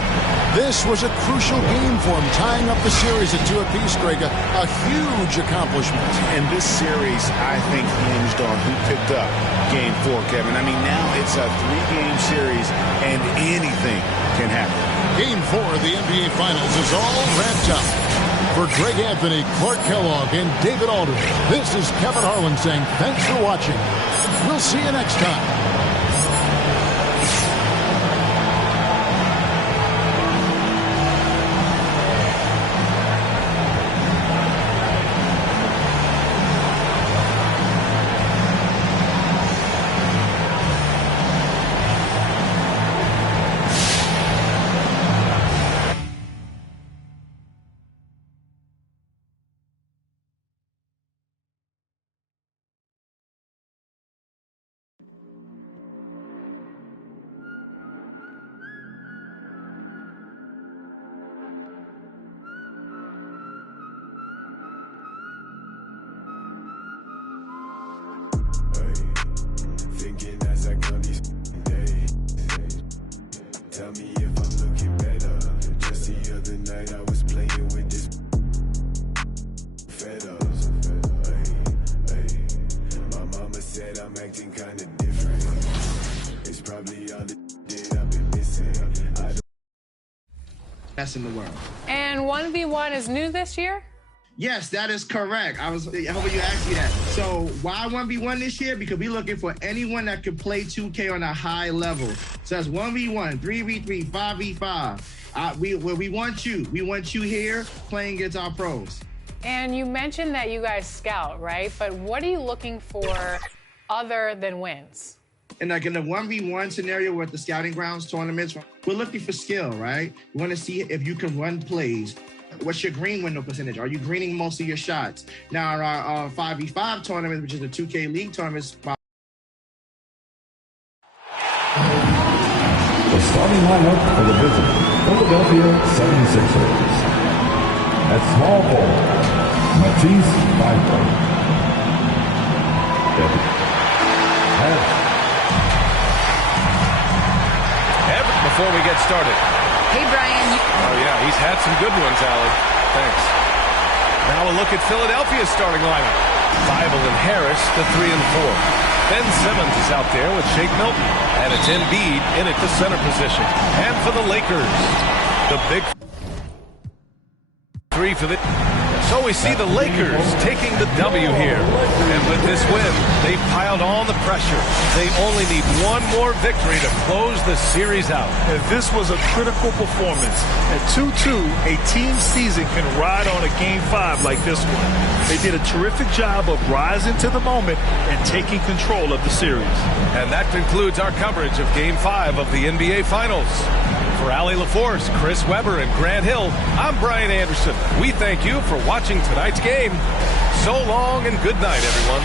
This was a crucial game for them, tying up the series at 2 apiece, Greg. A huge accomplishment. And this series, I think, hinged on who picked up Game 4, Kevin. I mean, now it's a 3-game series, and anything can happen. Game 4 of the NBA Finals is all wrapped up. For Greg Anthony, Clark Kellogg, and David Aldridge, this is Kevin Harlan saying thanks for watching. We'll see you next time. Thinking as I count these days. Tell me if I'm looking better. Just the other night I was playing with this fed up. My mama said I'm acting kinda different. It's probably all the did I've been missing. Best in the world. And 1v1 is new this year? Yes, that is correct. I hope you asked me that. So why 1v1 this year? Because we're looking for anyone that can play 2K on a high level. So that's 1v1, 3v3, 5v5. We want you. We want you here playing against our pros. And you mentioned that you guys scout, right? But what are you looking for other than wins? And like in the 1v1 scenario with the scouting grounds tournaments, we're looking for skill, right? We want to see if you can run plays. What's your green window percentage? Are you greening most of your shots? Now, our 5v5 tournament, which is the 2K League tournaments. The starting lineup for the visiting Philadelphia 76ers. At small forward, Matisse Thybulle. Before we get started. Hey, Brian. Oh, yeah, he's had some good ones, Allie. Thanks. Now a look at Philadelphia's starting lineup. Thybulle and Harris, the 3 and 4. Ben Simmons is out there with Shake Milton. And it's Embiid in at the center position. And for the Lakers, the big 3 for the... So we see the Lakers taking the W here. And with this win, they've piled on the pressure. They only need one more victory to close the series out. And this was a critical performance. At 2-2, a team season can ride on a Game 5 like this one. They did a terrific job of rising to the moment and taking control of the series. And that concludes our coverage of Game 5 of the NBA Finals. For Allie LaForce, Chris Webber, and Grant Hill, I'm Brian Anderson. We thank you for watching tonight's game. So long and good night, everyone.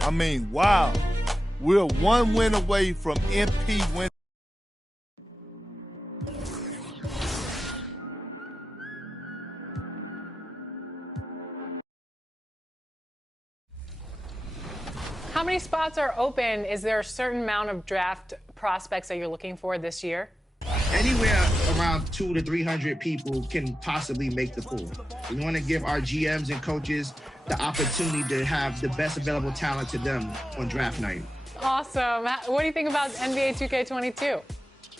I mean, wow. We're one win away from MP winning. How many spots are open? Is there a certain amount of draft prospects that you're looking for this year? Anywhere around 200 to 300 people can possibly make the pool. We want to give our GMs and coaches the opportunity to have the best available talent to them on draft night. Awesome. What do you think about NBA 2K22?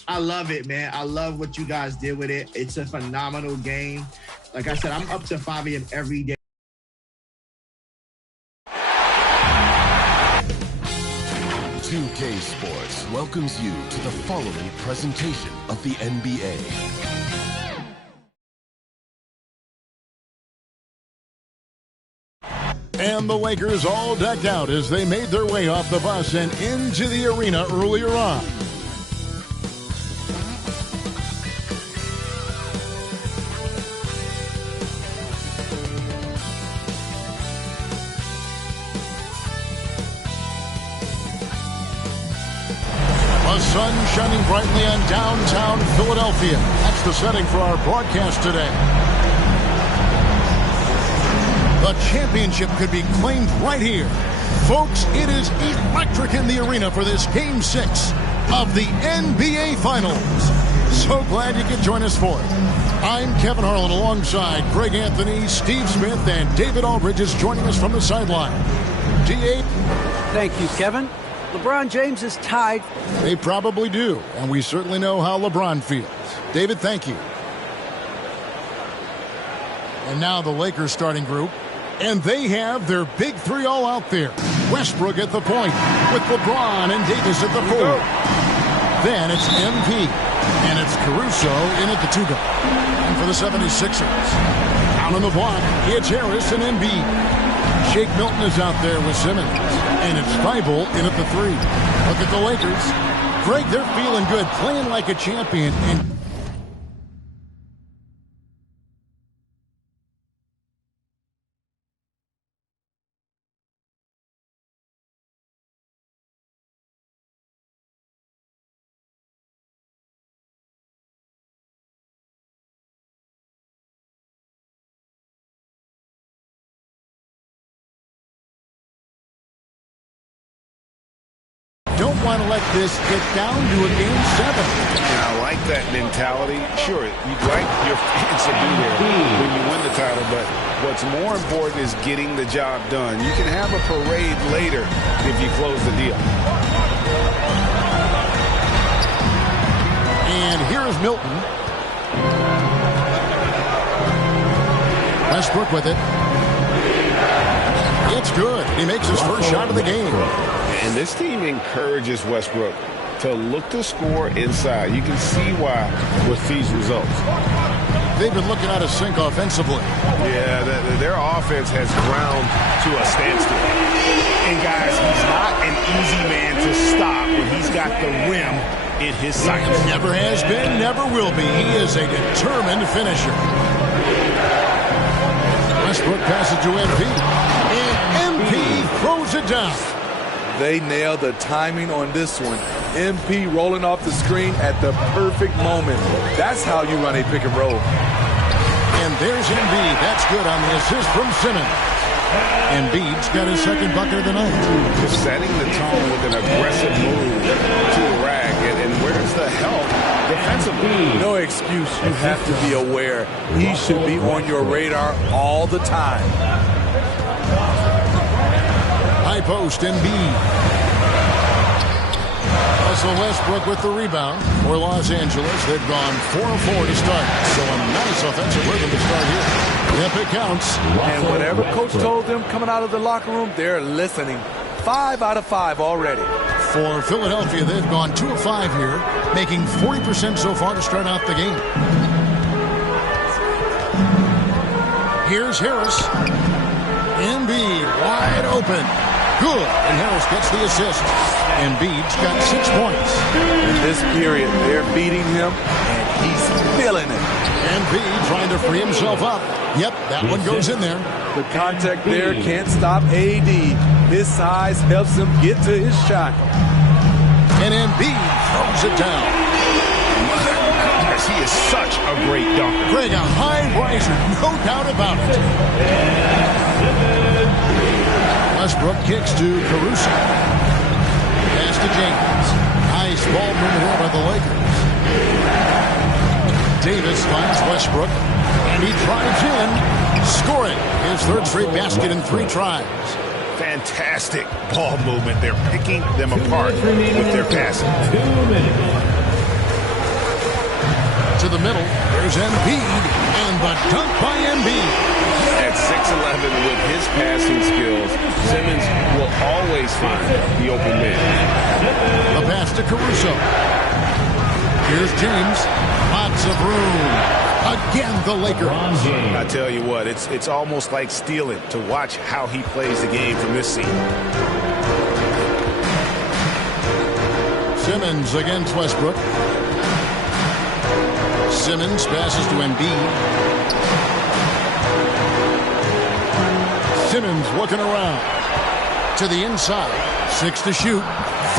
I love it, man. I love what you guys did with it. It's a phenomenal game. Like I said, I'm up to 5 a.m. every day. K Sports welcomes you to the following presentation of the NBA. And the Lakers all decked out as they made their way off the bus and into the arena earlier on. The sun shining brightly on downtown Philadelphia. That's the setting for our broadcast today. The championship could be claimed right here. Folks, it is electric in the arena for this Game 6 of the NBA Finals. So glad you could join us for it. I'm Kevin Harlan alongside Greg Anthony, Steve Smith, and David Aldridge is joining us from the sideline. D.A. Thank you, Kevin. LeBron James is tied. They probably do, and we certainly know how LeBron feels. David, thank you. And now the Lakers starting group, and they have their big three all out there. Westbrook at the point, with LeBron and Davis at the four. Then it's MP, and it's Caruso in at the two guard. And for the 76ers, down on the block, it's Harris and Embiid. Shake Milton is out there with Simmons. And it's Thibault in at the three. Look at the Lakers. Greg, they're feeling good, playing like a champion. And don't want to let this get down to a Game 7. I like that mentality. Sure, you'd like your fans to be there when you win the title, but what's more important is getting the job done. You can have a parade later if you close the deal. And here's Milton. Westbrook with it. It's good. He makes his first shot of the game. And this team encourages Westbrook to look to score inside. You can see why with these results. They've been looking out of sync offensively. Yeah, their offense has ground to a standstill. And guys, he's not an easy man to stop when he's got the rim in his sights. Never has been, never will be. He is a determined finisher. Westbrook passes to MP. And MP throws it down. They nailed the timing on this one. MP rolling off the screen at the perfect moment. That's how you run a pick and roll. And there's Embiid. That's good on the assist from Simmons. Embiid's got his second bucket of the night. Just setting the tone with an aggressive move to the rack. And where's the help defensively? No excuse. You have to be aware. He should be on your radar all the time. High post, Embiid. Russell Westbrook with the rebound for Los Angeles. They've gone 4-4 to start. So a nice offensive rhythm to start here. Yep, it counts. And whatever coach told them coming out of the locker room, they're listening. 5 out of 5 already. For Philadelphia, they've gone 2 of 5 here, making 40% so far to start out the game. Here's Harris. Embiid wide open. Good. And Harris gets the assist. Embiid's got 6 points. In this period, they're beating him, and he's feeling it. Embiid trying to free himself up. Yep, that one goes in there. The contact there can't stop AD. His size helps him get to his shot. And Embiid throws it down. He is such a great dunker. Greg, a high riser, no doubt about it. Westbrook kicks to Caruso. Pass to James. Nice ball movement here by the Lakers. Davis finds Westbrook, and he drives in, scoring his third straight basket in 3 tries. Fantastic ball movement. They're picking them apart with their passing. 2 minutes. To the middle, there's Embiid, and the dunk by Embiid. At 6'11", with his passing skills, Simmons will always find the open man. The pass to Caruso. Here's James. Lots of room. Again, the Lakers. I tell you what, it's almost like stealing to watch how he plays the game from this seat. Simmons against Westbrook. Simmons passes to Embiid. Simmons looking around. To the inside. 6 to shoot.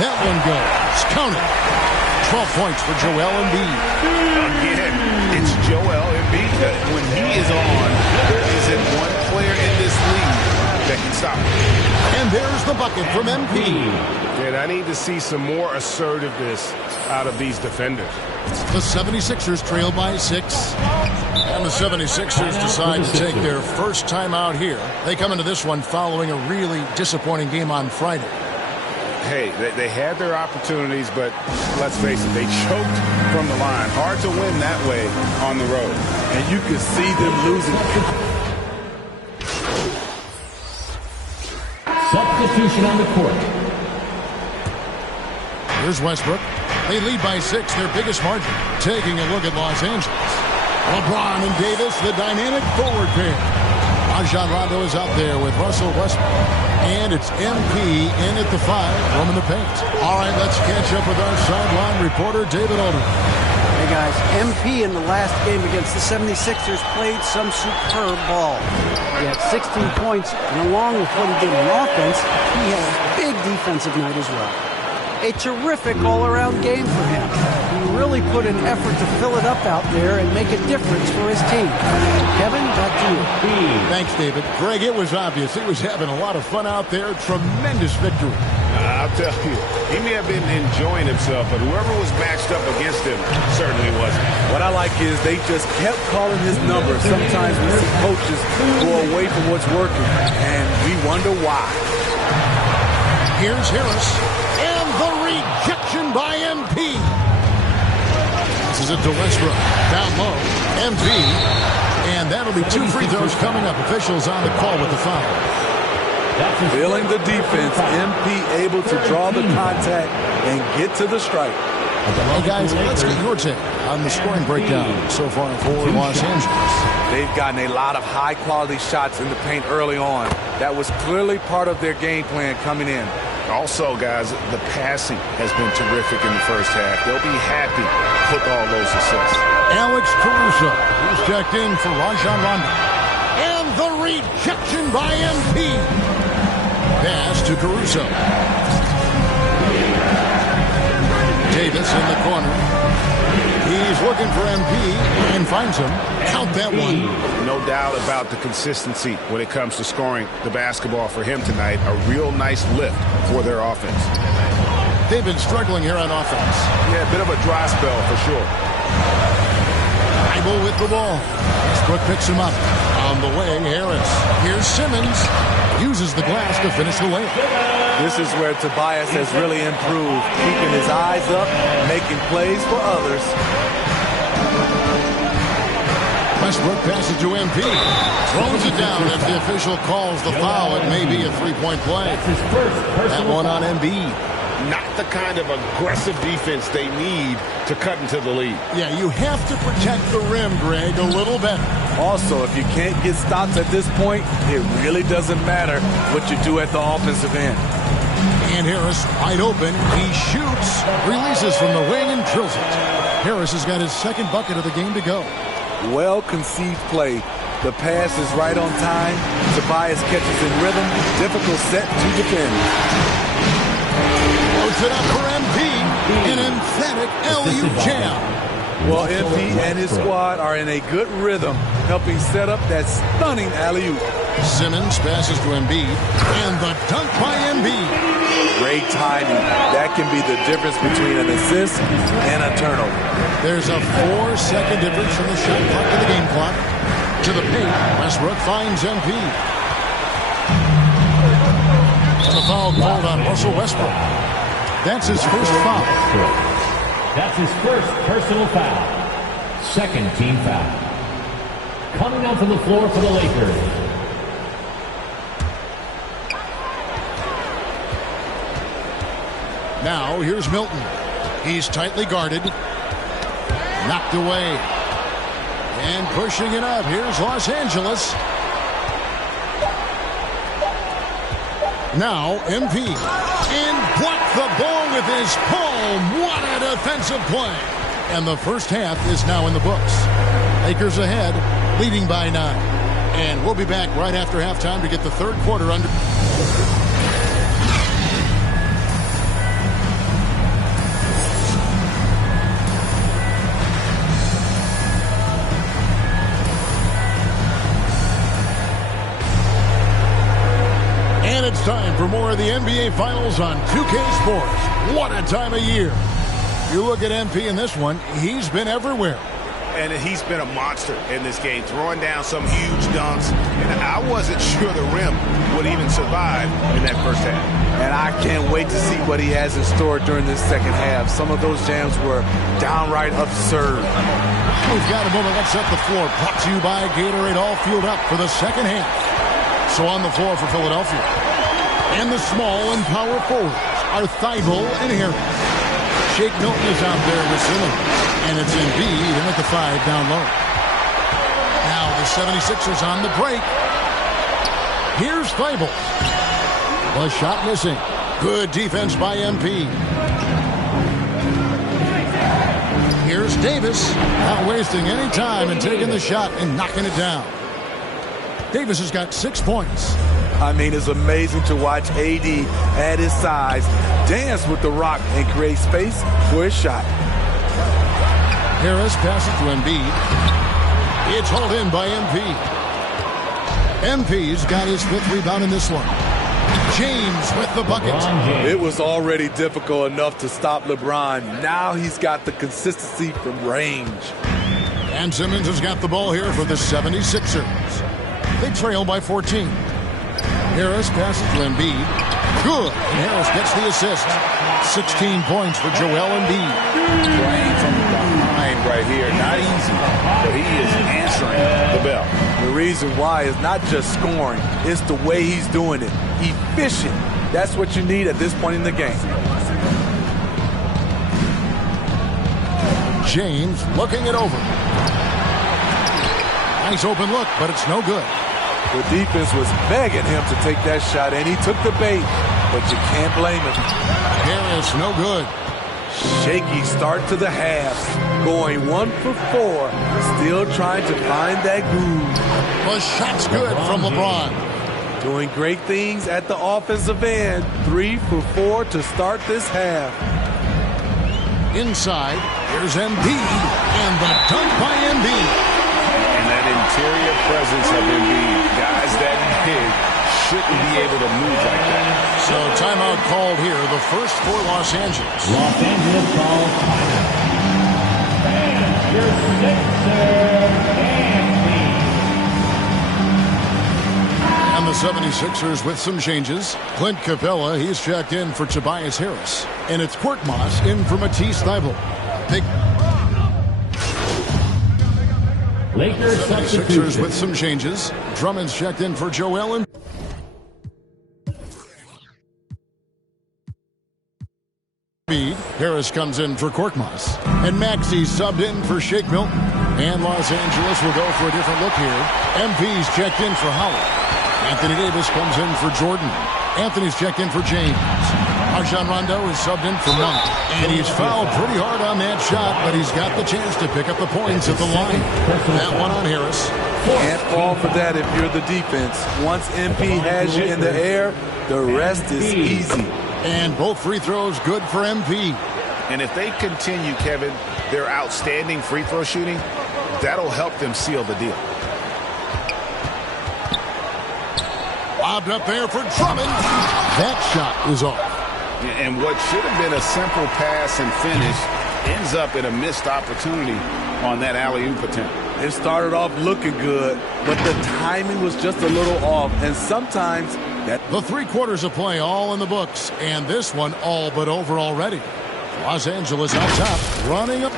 That one goes. Count it. 12 points for Joel Embiid. Again, it's Joel Embiid. When he is on, there isn't one player in this league that can stop him. And there's the bucket from Embiid. And I need to see some more assertiveness out of these defenders. The 76ers trail by 6. And the 76ers decide to take their first time out here. They come into this one following a really disappointing game on Friday. Hey, they had their opportunities, but let's face it, they choked from the line. Hard to win that way on the road. And you can see them losing. Substitution on the court. Here's Westbrook. They lead by 6, their biggest margin. Taking a look at Los Angeles. LeBron and Davis, the dynamic forward pair. Rajon Rondo is out there with Russell Westbrook. And it's MP in at the 5, roaming the paint. All right, let's catch up with our sideline reporter, David Alden. Hey, guys, MP in the last game against the 76ers played some superb ball. He had 16 points, and along with what he did on offense, he had a big defensive night as well. A terrific all-around game for him. He really put an effort to fill it up out there and make a difference for his team. Kevin, back to you. Thanks, David. Greg, it was obvious. He was having a lot of fun out there. Tremendous victory. I'll tell you, he may have been enjoying himself, but whoever was matched up against him certainly wasn't. What I like is they just kept calling his number. Sometimes we see coaches go away from what's working, and we wonder why. Here's Harris. And the rejection by MP. This is it to Westbrook. Down low. MP. And that'll be 2 free throws coming up. Officials on the call with the foul. Feeling the defense. MP able to draw the contact and get to the strike. Well, guys, let's get your take on the scoring breakdown so far for Los Angeles. They've gotten a lot of high-quality shots in the paint early on. That was clearly part of their game plan coming in. Also, guys, the passing has been terrific in the first half. They'll be happy with all those assists. Alex Caruso is checked in for Rajon Rondo. And the rejection by MP. Pass to Caruso. Davis in the corner. He's looking for MP and finds him. Count that one. No doubt about the consistency when it comes to scoring the basketball for him tonight. A real nice lift for their offense. They've been struggling here on offense. Yeah, a bit of a dry spell for sure. Bible with the ball. Westbrook picks him up. On the way, Harris. Here's Simmons. Uses the glass to finish the layup. This is where Tobias has really improved, keeping his eyes up, making plays for others. Westbrook passes to MP. Throws it down as the official calls the foul. It may be a three-point play. That one on Embiid. Not the kind of aggressive defense they need to cut into the lead. Yeah, you have to protect the rim, Greg, a little better. Also, if you can't get stops at this point, it really doesn't matter what you do at the offensive end. And Harris wide open. He shoots, releases from the wing, and drills it. Harris has got his second bucket of the game to go. Well-conceived play. The pass is right on time. Tobias catches in rhythm. Difficult set to defend. Loads it up for MP. An emphatic alley-oop jam. Well, MP and his squad are in a good rhythm, helping set up that stunning alley-oop. Simmons passes to Embiid, and the dunk by Embiid. Great timing. That can be the difference between an assist and a turnover. There's a 4-second difference from the shot clock to the game clock. To the paint, Westbrook finds MP. And the foul called on Russell Westbrook. That's his first foul. That's his first personal foul. Second team foul. Coming out from the floor for the Lakers. Now here's Milton. He's tightly guarded. Knocked away. And pushing it up. Here's Los Angeles. Now MP. And blocked the ball with his palm. What a defensive play. And the first half is now in the books. Lakers ahead, leading by 9. And we'll be back right after halftime to get the third quarter under. And it's time for more of the NBA Finals on 2K Sports. What a time of year. You look at MP in this one, he's been everywhere. And he's been a monster in this game, throwing down some huge dunks. And I wasn't sure the rim would even survive in that first half. And I can't wait to see what he has in store during this second half. Some of those jams were downright absurd. We've got a moment. Let's set the floor. Brought to you by Gatorade, all fueled up for the second half. So on the floor for Philadelphia. And the small and power forwards are Thibault and Harris. Shake Milton is out there with Simmons. And it's Embiid in at the 5 down low. Now the 76ers on the break. Here's Thibault. The shot missing. Good defense by MP. Here's Davis. Not wasting any time and taking the shot and knocking it down. Davis has got 6 points. I mean, it's amazing to watch AD at his size dance with the rock and create space for his shot. Harris passes to Embiid. It's hauled in by MP. MP's got his 5th rebound in this one. James with the bucket. It was already difficult enough to stop LeBron. Now he's got the consistency from range. And Simmons has got the ball here for the 76ers. They trail by 14. Harris passes to Embiid. Good. And Harris gets the assist. 16 points for Joel Embiid. Playing from behind right here. Not easy, but he is answering the bell. The reason why is not just scoring. It's the way he's doing it. Efficient. That's what you need at this point in the game. James looking it over. Nice open look, but it's no good. The defense was begging him to take that shot, and he took the bait, but you can't blame him. Harris, no good. Shaky start to the half, going 1 for 4, still trying to find that groove. The shot's good from LeBron. Doing great things at the offensive end. 3 for 4 to start this half. Inside, here's Embiid, and the dunk by Embiid. And that interior presence of Embiid, guys that big shouldn't be able to move like that. So timeout called here, the first for Los Angeles. Los Angeles calls timeout. And your And the 76ers with some changes. Clint Capella, he's checked in for Tobias Harris. And it's Korkmaz in for Matisse Thybulle. Lakers 76ers with some changes. Drummond's checked in for Joel Embiid. Harris comes in for Korkmaz. And Maxey subbed in for Shake Milton. And Los Angeles will go for a different look here. MP's checked in for Howard. Anthony Davis comes in for Jordan. Anthony's checked in for James. Rajon Rondo is subbed in for Monk. And he's fouled pretty hard on that shot, but he's got the chance to pick up the points at the line. That one on Harris. Can't fall for that if you're the defense. Once MP has you in the air, the rest is easy. And both free throws good for MP. And if they continue, Kevin, their outstanding free throw shooting, that'll help them seal the deal. Lobbed up there for Drummond. That shot is off. And what should have been a simple pass and finish ends up in a missed opportunity on that alley-oop attempt. It started off looking good, but the timing was just a little off. And sometimes that... The 3 quarters of play all in the books. And this one all but over already. Los Angeles on top, running up.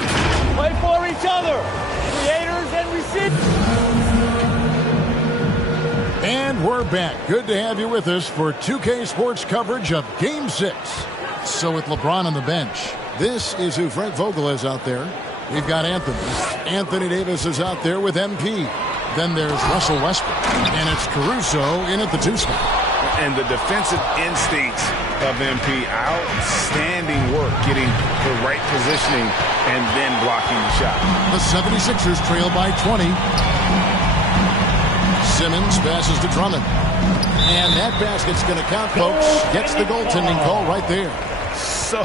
Play for each other. Creators and recipients. And we're back. Good to have you with us for 2K Sports coverage of Game 6. So with LeBron on the bench, this is who Frank Vogel is out there. We've got Anthony. Anthony Davis is out there with MP. Then there's Russell Westbrook. And it's Caruso in at the 2 spot. And the defensive instincts of MP, outstanding work getting the right positioning and then blocking the shot. The 76ers trail by 20. Simmons passes to Drummond. And that basket's going to count, folks. Gets the goaltending call right there. So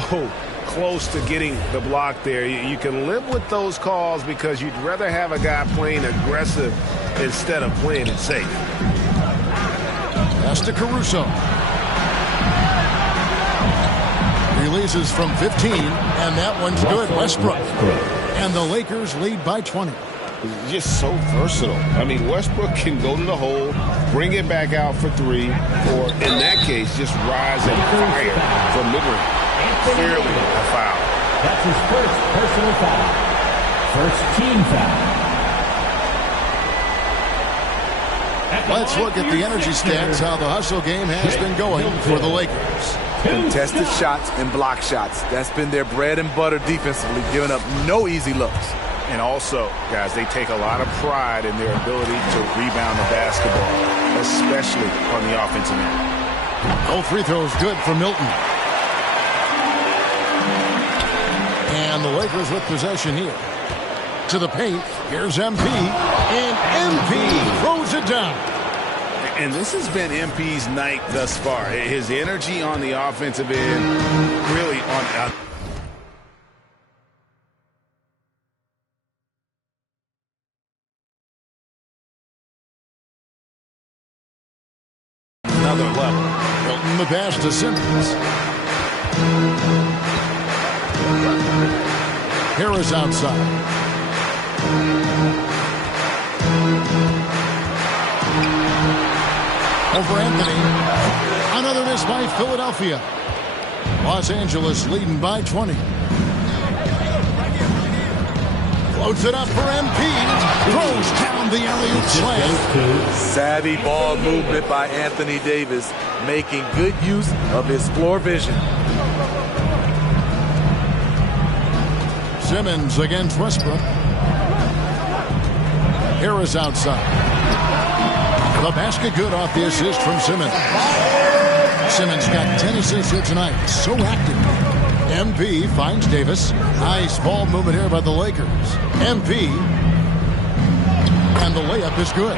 close to getting the block there. You can live with those calls because you'd rather have a guy playing aggressive instead of playing it safe. Pass to Caruso. Releases from 15, and that one's good. Westbrook. And the Lakers lead by 20. He's just so versatile. I mean, Westbrook can go to the hole, bring it back out for 3, or in that case, just rise and fire from mid-range. Clearly a foul. That's his first personal foul. First team foul. Let's look at the energy stats, how the hustle game has been going for the Lakers. Contested shots and block shots. That's been their bread and butter defensively, giving up no easy looks. And also, guys, they take a lot of pride in their ability to rebound the basketball, especially on the offensive end. Both free throws good for Milton. And the Lakers with possession here. To the paint, here's MP. And MP throws it down. And this has been MP's night thus far. His energy on the offensive end, really on another level. Milton the pass to Simmons. Harris outside. Over Anthony. Another miss by Philadelphia. Los Angeles leading by 20. Floats it up for MP. Throws down the alley-oop slam. Savvy ball movement by Anthony Davis, making good use of his floor vision. Simmons against Westbrook. Harris outside. The basket good off the assist from Simmons. Simmons got 10 assists here tonight. So active. MP finds Davis. Nice ball movement here by the Lakers. MP. And the layup is good.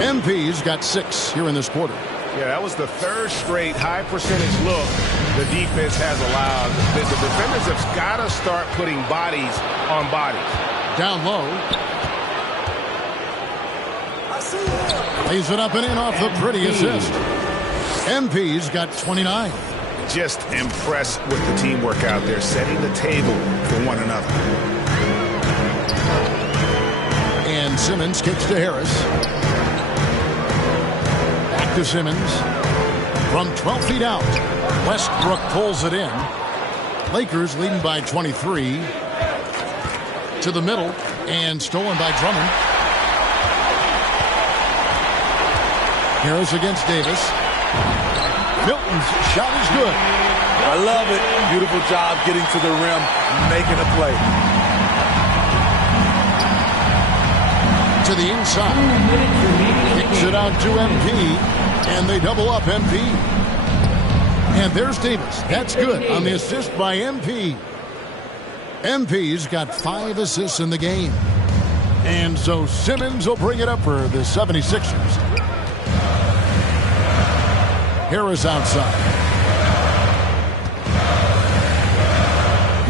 MP's got 6 here in this quarter. Yeah, that was the 3rd straight high percentage look the defense has allowed. The defenders have got to start putting bodies on bodies. Down low. Lays it up and in off the pretty assist. MP's got 29. Just impressed with the teamwork out there, setting the table for one another. And Simmons kicks to Harris. Back to Simmons. From 12 feet out, Westbrook pulls it in. Lakers leading by 23. To the middle, and stolen by Drummond. Harris against Davis. Milton's shot is good. I love it. Beautiful job getting to the rim, making a play. To the inside. Kicks it out to MP, and they double up MP. And there's Davis. That's good on the assist by MP. MP's got 5 assists in the game. And so Simmons will bring it up for the 76ers. Harris outside.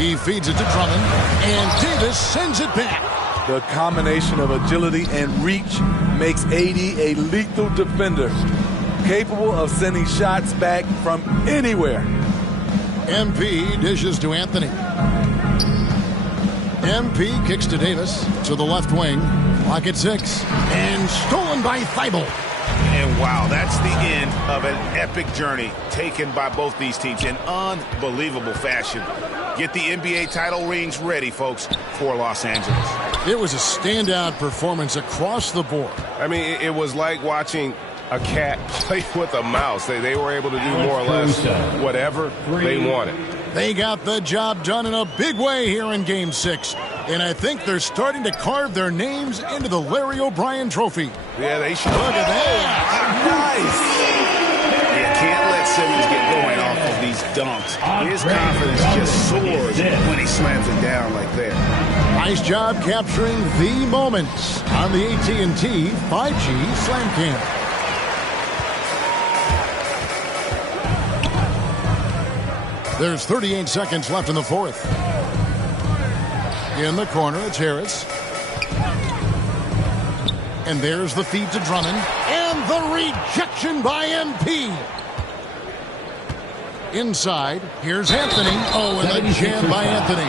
He feeds it to Drummond, and Davis sends it back. The combination of agility and reach makes AD a lethal defender, capable of sending shots back from anywhere. MP dishes to Anthony. MP kicks to Davis to the left wing. Clock at 6, and stolen by Thibault. And wow, that's the end of an epic journey taken by both these teams in unbelievable fashion. Get the NBA title rings ready, folks, for Los Angeles. It was a standout performance across the board. I mean, it was like watching a cat play with a mouse. They were able to do more or less whatever they wanted. They got the job done in a big way here in Game 6. And I think they're starting to carve their names into the Larry O'Brien Trophy. Yeah, they should. Look at that. Nice. You can't let Simmons get going off of these dunks. His confidence just soars when he slams it down like that. Nice job capturing the moments on the AT&T 5G Slam Cam. There's 38 seconds left in the fourth. In the corner, it's Harris. And there's the feed to Drummond. And the rejection by MP. Inside, here's Anthony. Oh, and the jam by Anthony.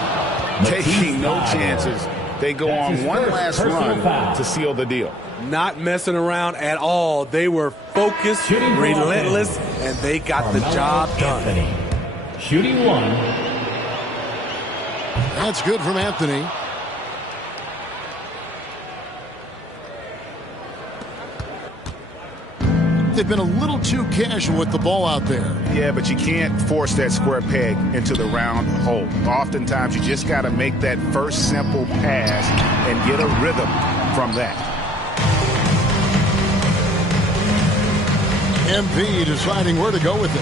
Taking no chances. They go on one last run to seal the deal. Not messing around at all. They were focused, relentless, and they got the job done. Shooting one. That's good from Anthony. They've been a little too casual with the ball out there. Yeah, but you can't force that square peg into the round hole. Oftentimes, you just got to make that first simple pass and get a rhythm from that. MP deciding where to go with it.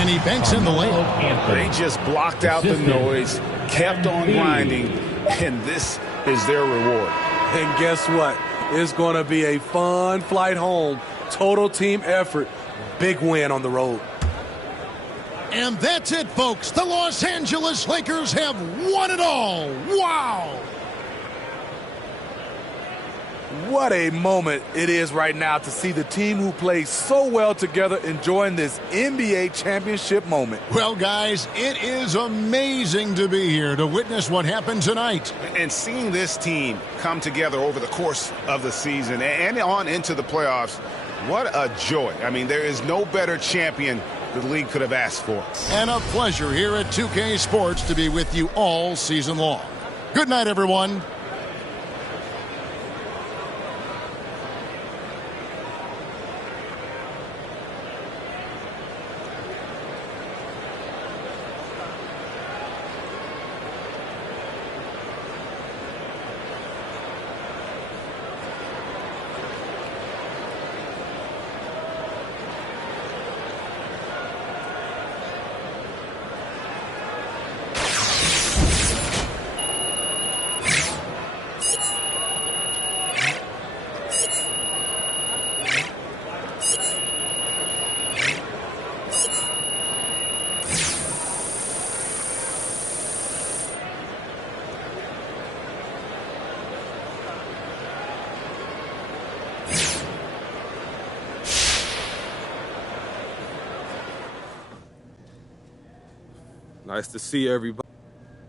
And he banks in the layup. They just blocked out the noise, kept on grinding, and this is their reward. And guess what? It's going to be a fun flight home. Total team effort. Big win on the road. And that's it, folks. The Los Angeles Lakers have won it all. Wow! What a moment it is right now to see the team who plays so well together enjoying this NBA championship moment. Well, guys, it is amazing to be here to witness what happened tonight. And seeing this team come together over the course of the season and on into the playoffs, what a joy. I mean, there is no better champion the league could have asked for. And a pleasure here at 2K Sports to be with you all season long. Good night, everyone. Nice to see everybody.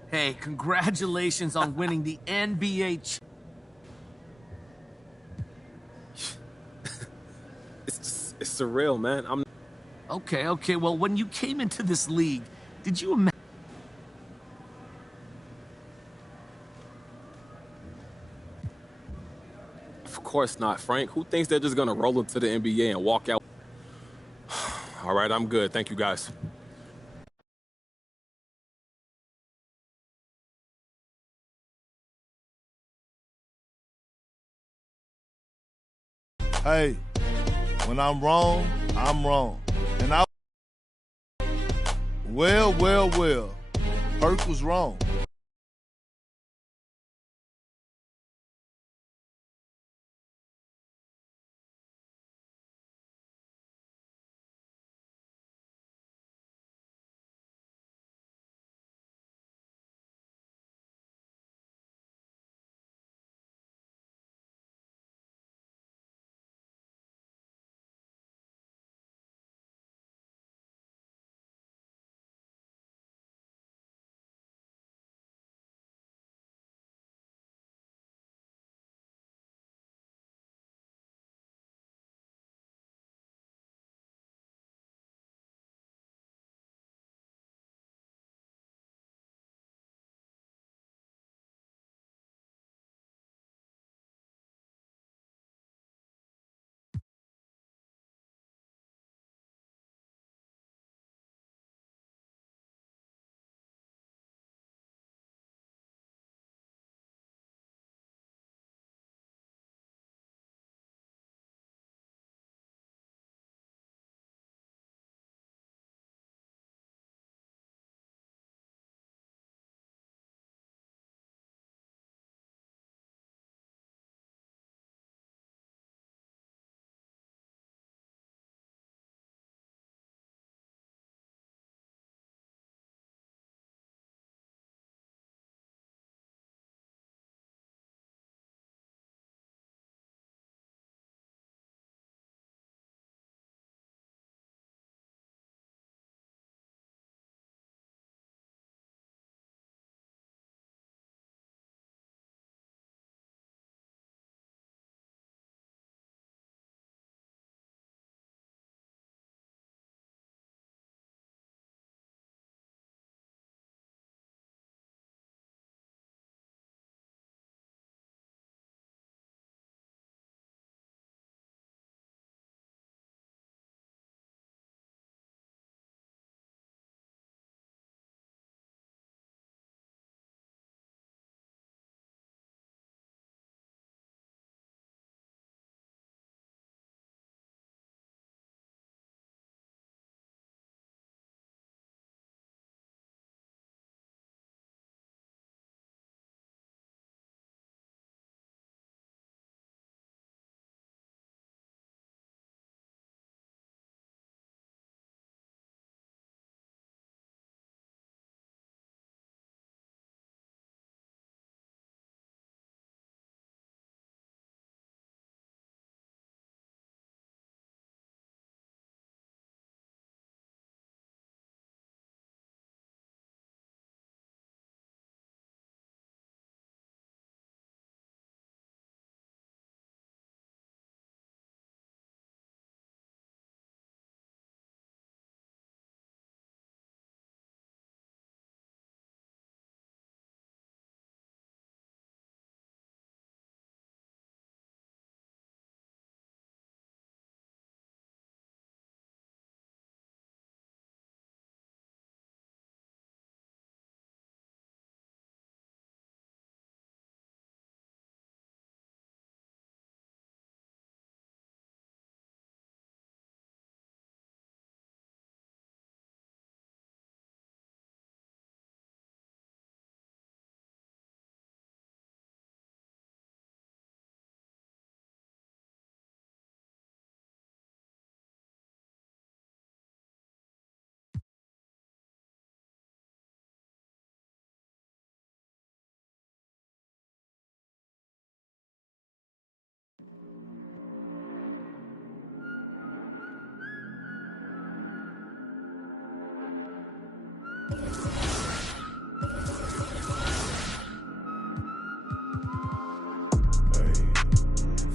Hey, congratulations on winning the NBA. It's surreal, man. Okay. Well, when you came into this league, did you imagine? Of course not, Frank. Who thinks they're just gonna roll into the NBA and walk out? All right, I'm good. Thank you, guys. Hey, when I'm wrong, I'm wrong. And well, Perk was wrong.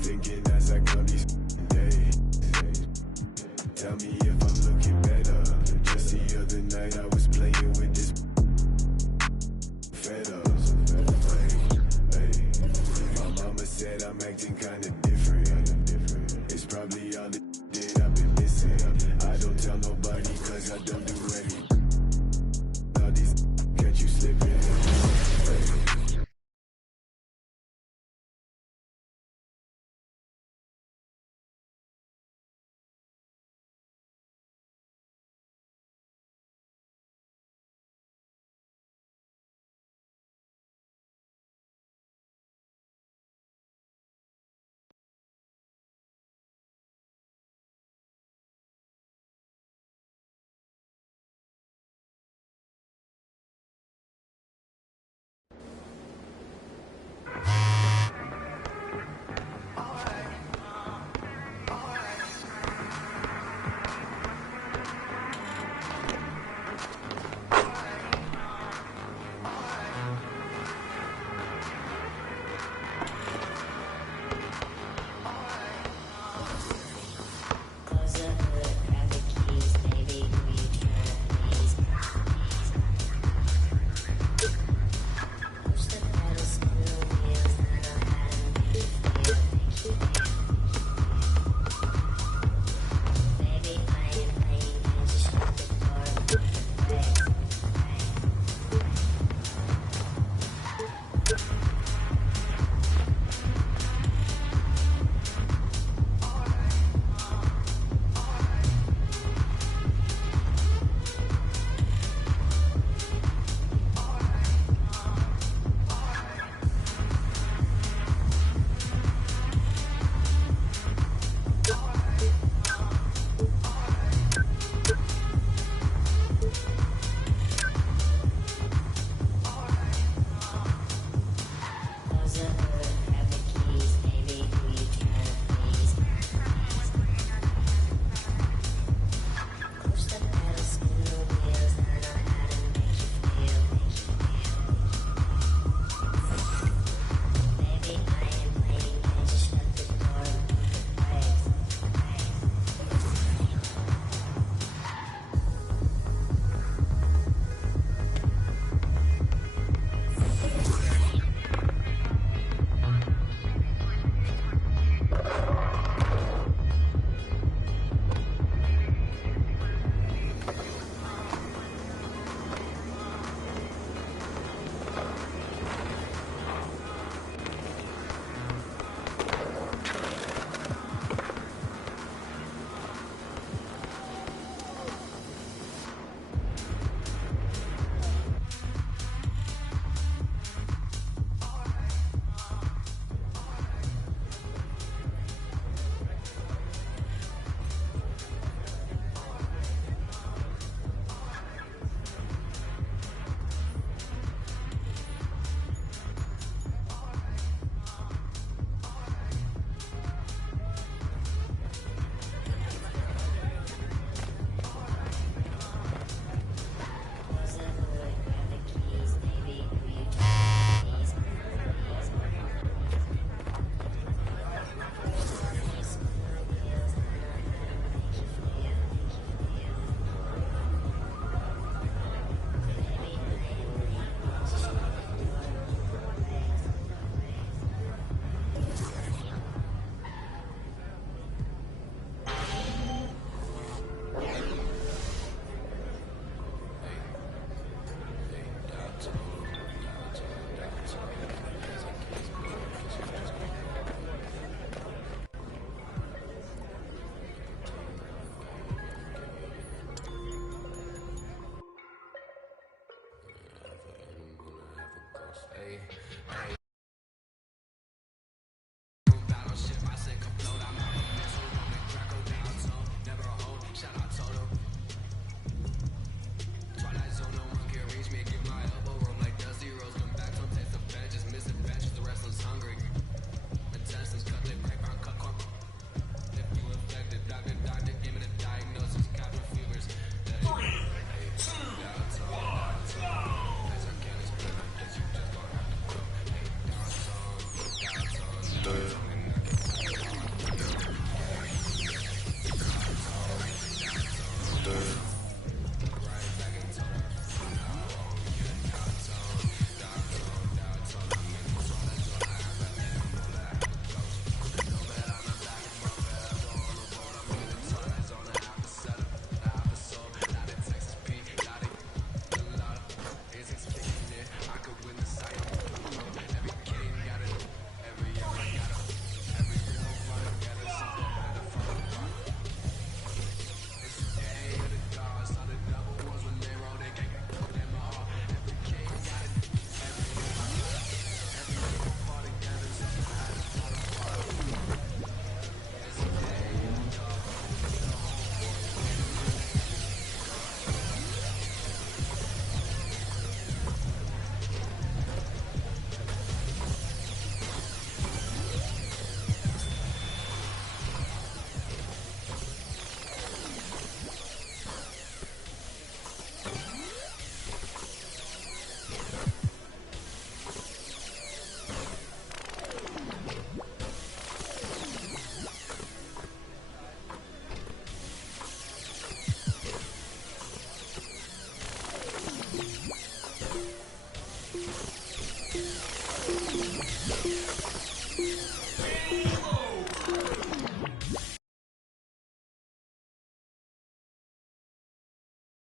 Thinking as I come these days. Tell me if I'm looking better. Just the other night I was playing with this feta. My mama said I'm acting kinda different. It's probably all the that I've been missing. I don't tell nobody cause I don't do any. All these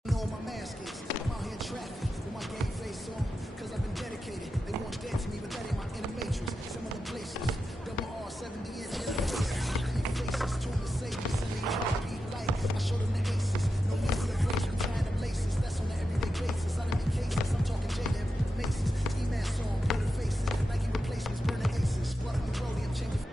Know my mask is. I'm out here in traffic with my game face on, cause I've been dedicated. They want dead to me, but that ain't my inner matrix. Some other places, double R, 70 in the faces, tune Mercedes, sending a heartbeat like I showed them the aces. No need for the place, we tying them laces. That's on an everyday basis. I done make cases, I'm talking Jada, Macy's. Ski mask on, put faces. Nike replacements, burning aces. Blood on the road, I'm changing.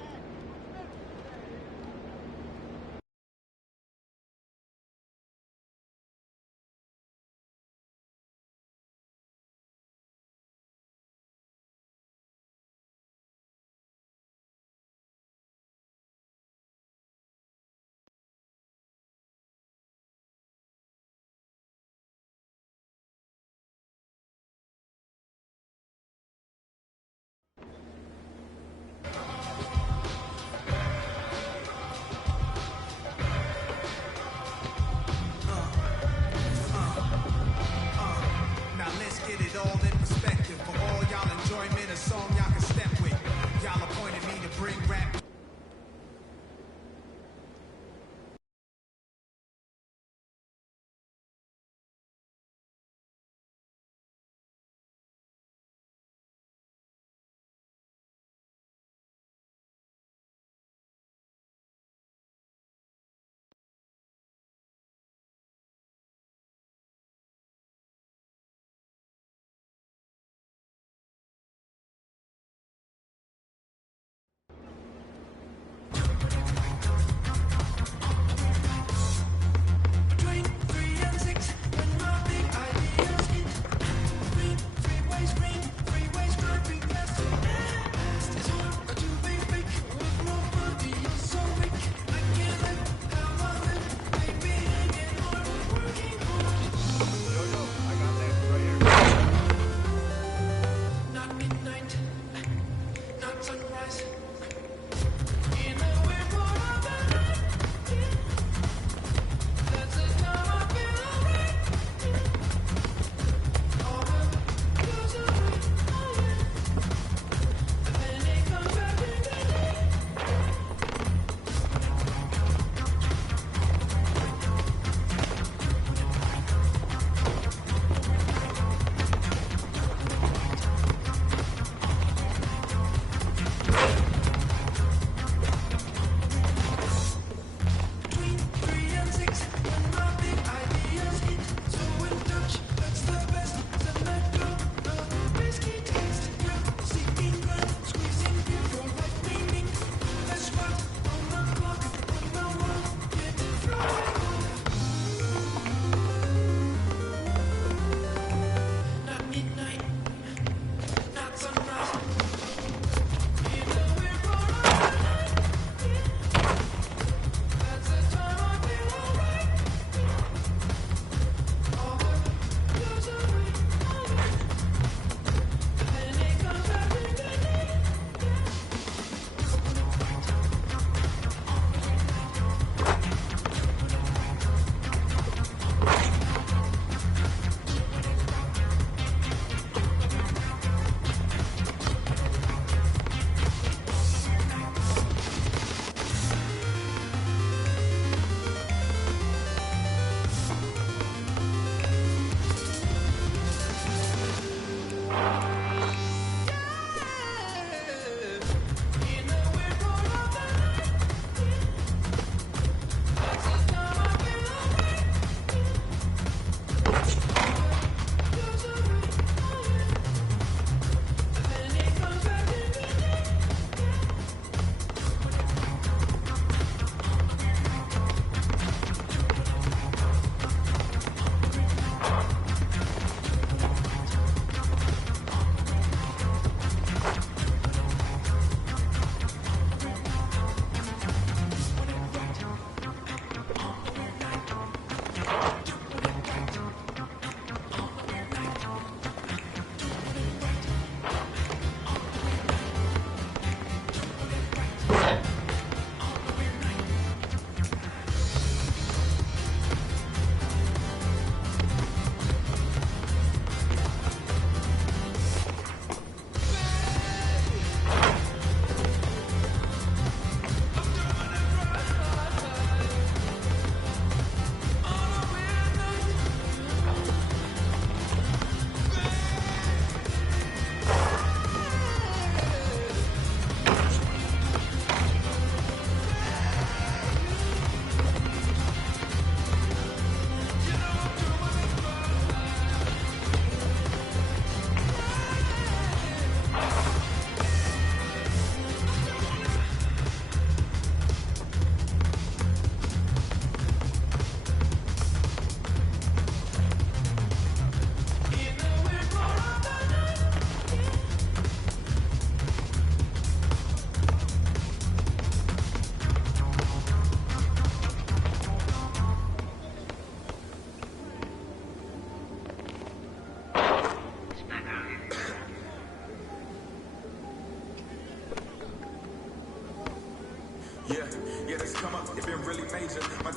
Now let's get it all in perspective. For all y'all enjoyment, a song y'all can step with. Y'all appointed me to bring rap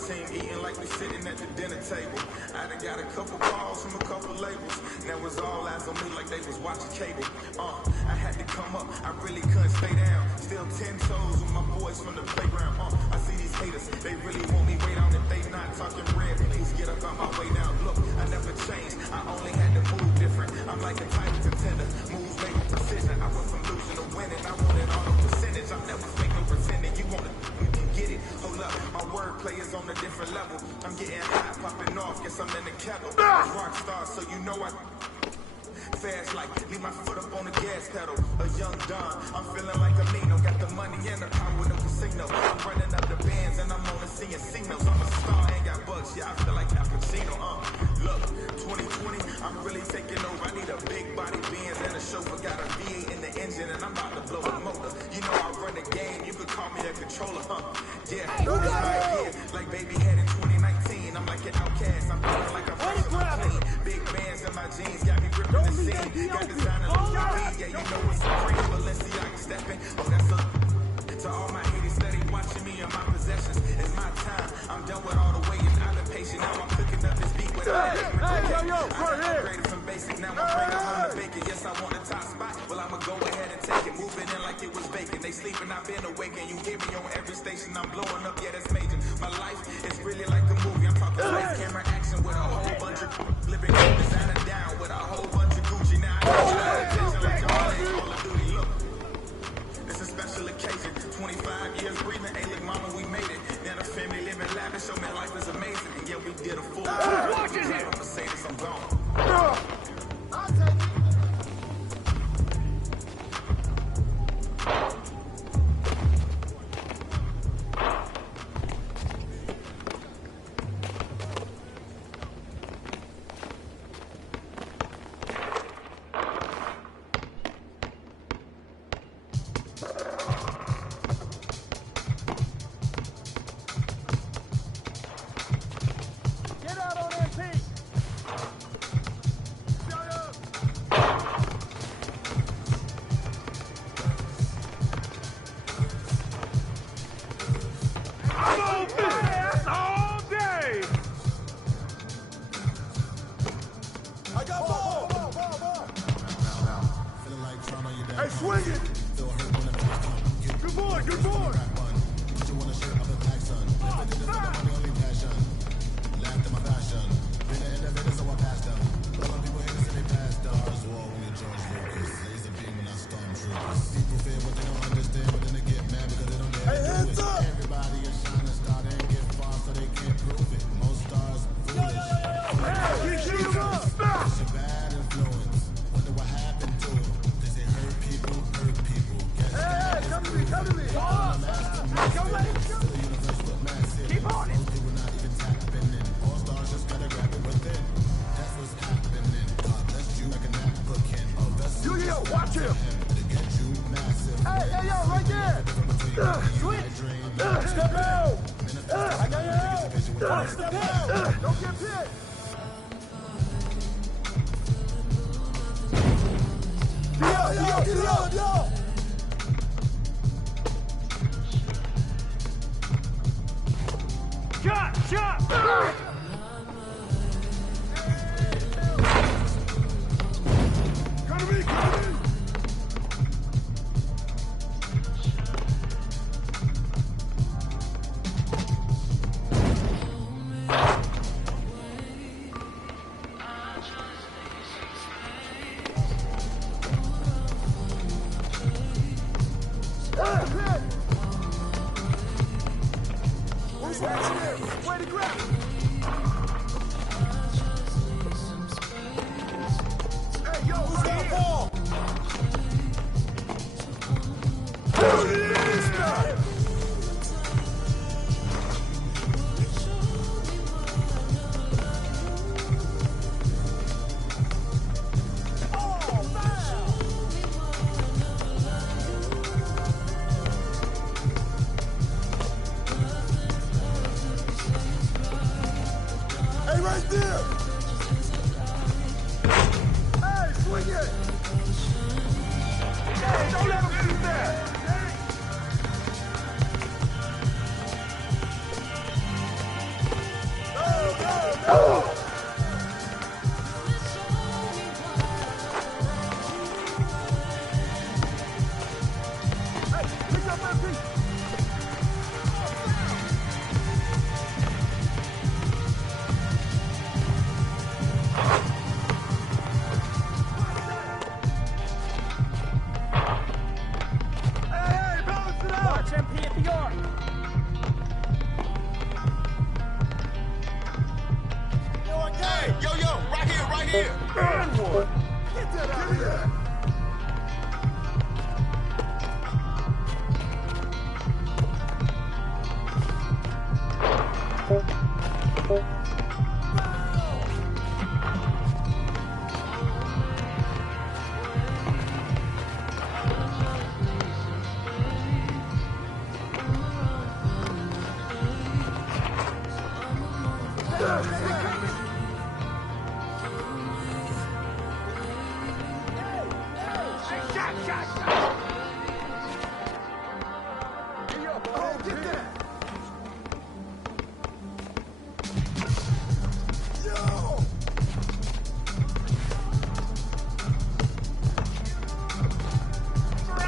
team eating like we sitting at the dinner table. I done got a couple calls from a couple labels. Now it's all eyes on me like they was watching cable. I had to come up, I really couldn't stay down. Still 10 toes with my boys from the playground. I see these haters, they really want me way down. If they not talking red, please get up on my way down. Look, I never changed, I only had to move different. I'm like a title contender, moves made with precision. I went from losing to winning, I wanted all the percentage. I'm never fake no pretending, you want it, you can get it. Hold up, my wordplay is on a different level. I'm getting hot, popping off, guess I'm in the kettle. Rock star, so you know I fast like leave my foot up on the gas pedal. A young Don, I'm feeling like a Nino. Got the money and the power of the casino. I'm running up the bands and I'm only seeing signals. I'm a star, ain't got bucks, yeah, I feel like Al Pacino. Look, 2020, I'm really taking over. I need a big body Benz and a chauffeur. Got a V8 in the engine and I'm about to blow the motor. You know I run the game, you could call me a controller, Yeah, right here, like baby had in 2019. I'm like an outcast, I'm feeling like I'm fresh and I'm clean. Big bands in my jeans, got me ripping the scene. Got designer Louis V, yeah, you know it's supreme. Balenciaga stepping, that's a... To all my haters steady watching me and my possessions. It's my time, I'm done with all the waiting. I've been patient, now I'm cooking up this beat with all the I upgraded from basic, now I'm bringing home the bacon. Yes, I want the top spot, well I'ma go ahead and take it. Moving in like it was vacant. They sleeping, I've been awake, and you hear me on every station. I'm blowing up, yeah, that's major. My life is really like a movie. I'm talking live camera action with a whole bunch of living designer down with a whole bunch of Gucci. Now I got attention like Jamal ain't Call of Duty. Look, it's a special occasion. 25 years breathing, hey look mama, we made it. Now the family living lavish, so man, life is amazing. And yeah, we did a full I'm Mercedes, I'm gone. I'll take it. Way to grab! Hey, yo, right here, right here. And one. Get that out of here.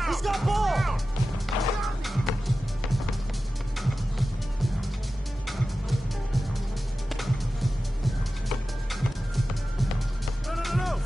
He's got ball! No.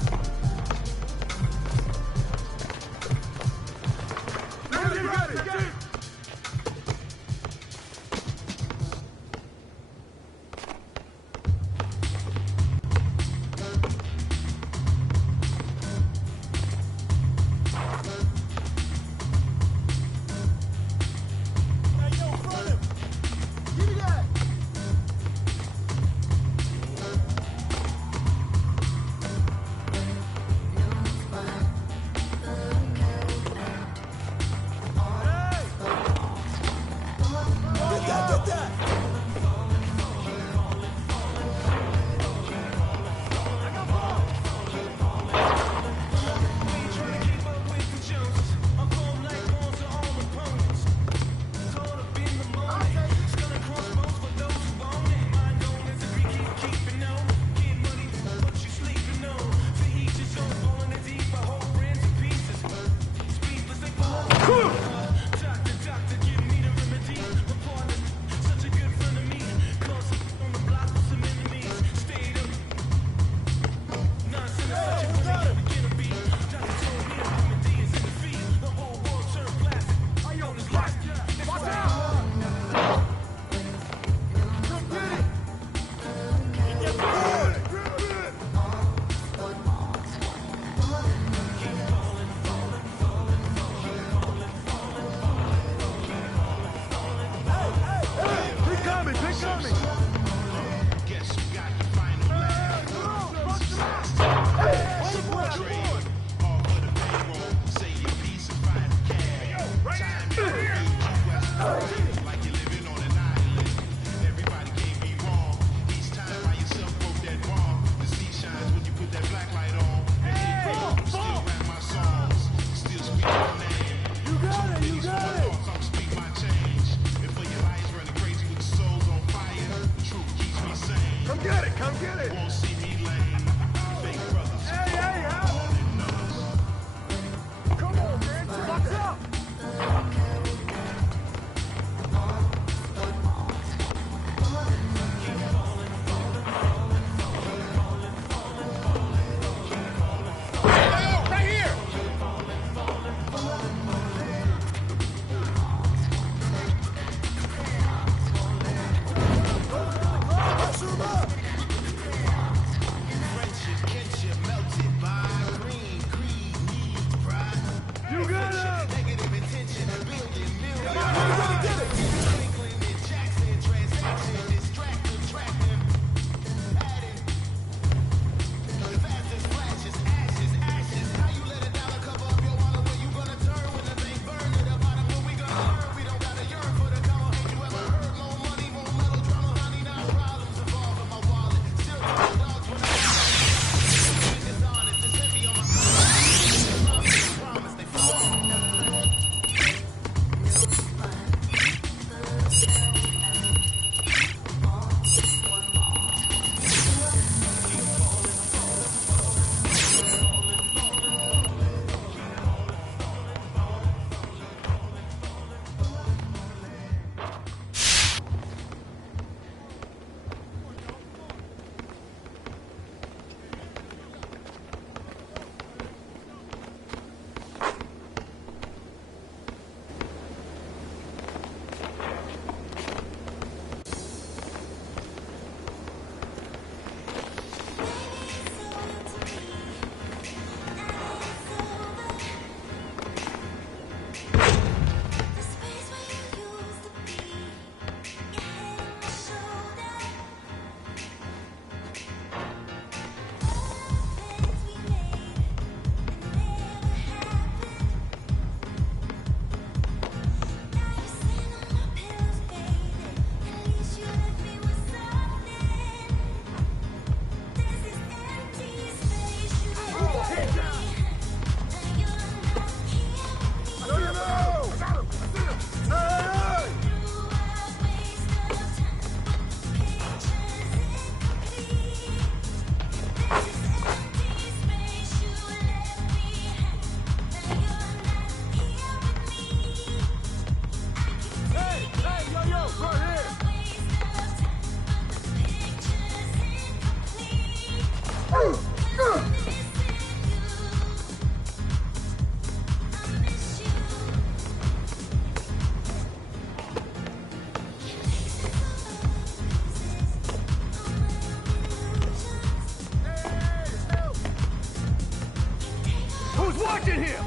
Who's watching here?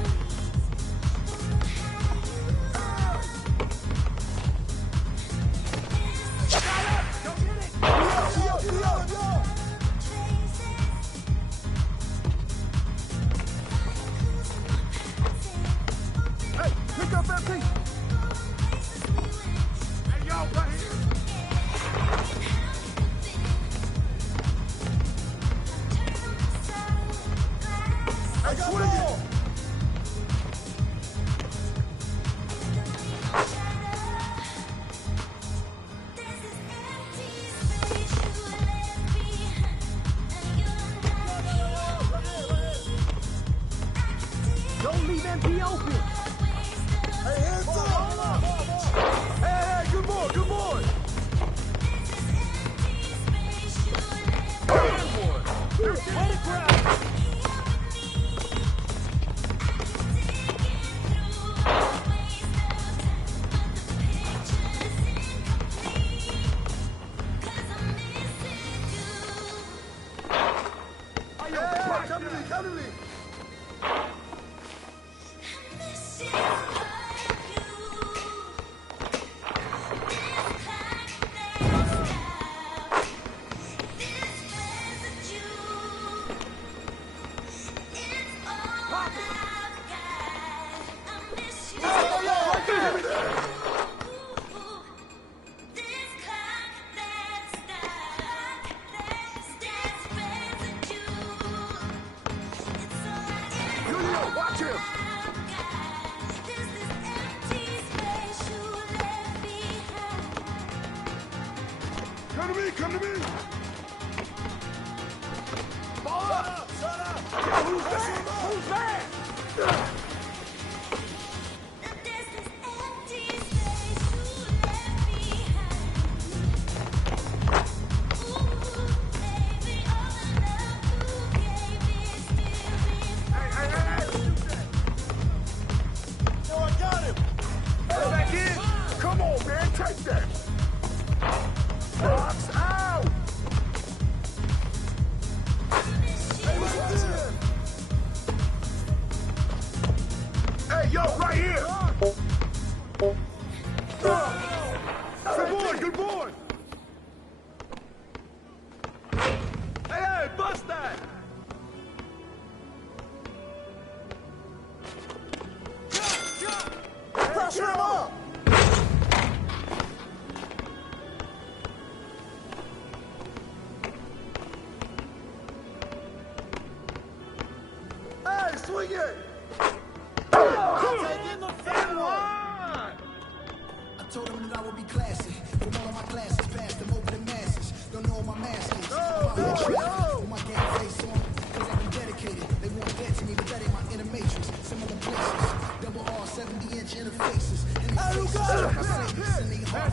Hey, pick up that piece. Hey, y'all, right here. Hey, swing it. Don't leave MP open. Hey, hands up. Hey, good boy, good boy. Good boy. Let it grab. Hey, come to me, come to me. Watch him! Come to me, come to me! Ball up! Shut up! Yo, who's that? Who's that? Come on, man, take that! Box out! Hey, look at this! Hey, yo, right here! Good boy, good boy! Hey, bust that! Pressure him up! Hey, swing it! Take in the fan line! I told them that I would be classy. From all of my classes, passed them over the masses. Don't know what my mask is. With my game face on, cause I've been dedicated. They won't get to me, but that ain't my inner matrix. Some other places, double R, 70-inch interfaces. That's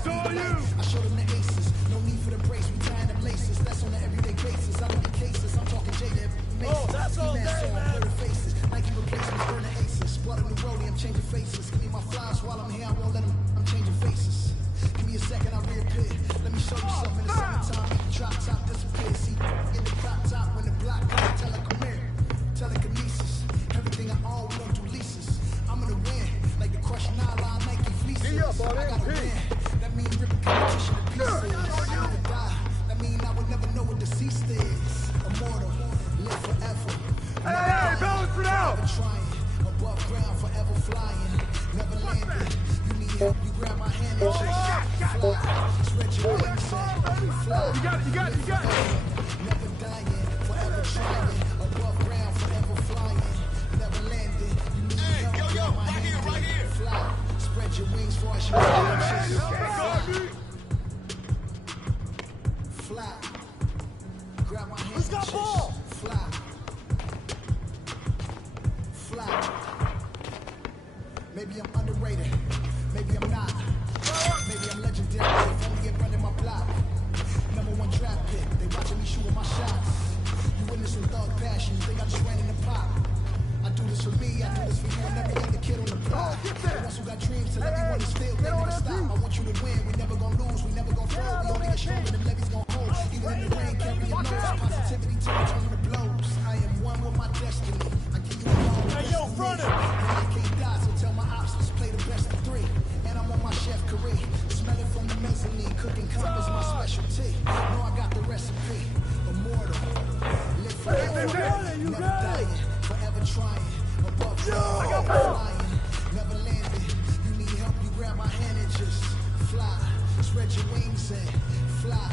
all you! I showed them the aces. No need for the brace, we tying up laces. That's on an everyday basis. I don't get cases, I'm talking J-Deb. Oh, that's all day, man! Faces, Nike replacements, burn the aces. Blood on the rollie, I'm changing faces. Give me my flies while I'm here, I won't let them. I'm changing faces. Give me a second, I'll reappear. Let me show you something in the summertime. Drop top disappear. See, in the crop top when the block comes, tell her come here. Telekinesis. Everything I own, we don't do leases. I'm gonna win, like the crushed nylon Nike fleeces. I gotta win. That means ripping competition to pieces. I never die. That means I would never know what deceased is. Immortal, live forever. Hey, balance it out! Trying, above ground, forever flying. Never landed. You need help, you grab my hand and fly. Spread your wings and fly. You got it, you got it, you got it! Never dying, forever trying. Above ground, forever flying. Never landed. You need help, you grab my hand and fly. Spread your wings for us. Fly. Grab my hand. Who's got ball? Fly. Fly. Maybe I'm underrated. Maybe I'm not. Maybe I'm legendary. If only it running my block. #1 draft pick. They watching me shooting my shots. You witness some this for me, I do this for you and every other kid on the block. The ones who got dreams till everyone is filled, they never stop. I want you to win, we never gonna lose, we never gonna fold. We only get stronger, the levees gonna hold. Even in the rain, carry your nose. Positivity till we turn the blows. I am one with my destiny. I give you all the best of me. I can't die, so tell my ops, let's play the best of three. And I'm on my chef career, smelling from the mezzanine. Cooking combos my specialty. Know I got the recipe. Immortal, live forever, never dying, forever trying. Above ground, flying, never landing. You need help, you grab my hand and just fly. Spread your wings and fly.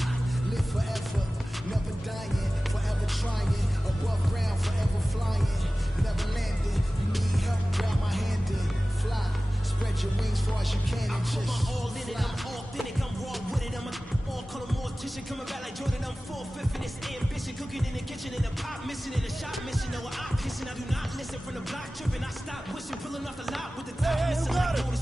Live forever, never dying, forever trying. Above ground, forever flying, never landing. You need help, grab my hand and fly. Spread your wings far as you can and just I'm all in it, I'm authentic, I'm raw with it. I'm a all color mortician, coming back like Jordan. I'm 4/5 in this ambition, cooking in the kitchen, in the pop mission, in the shop mission. No, I'm kissing, I do not listen from the block tripping. I stop wishing, pulling off the lot with the top missing. Like Jordan,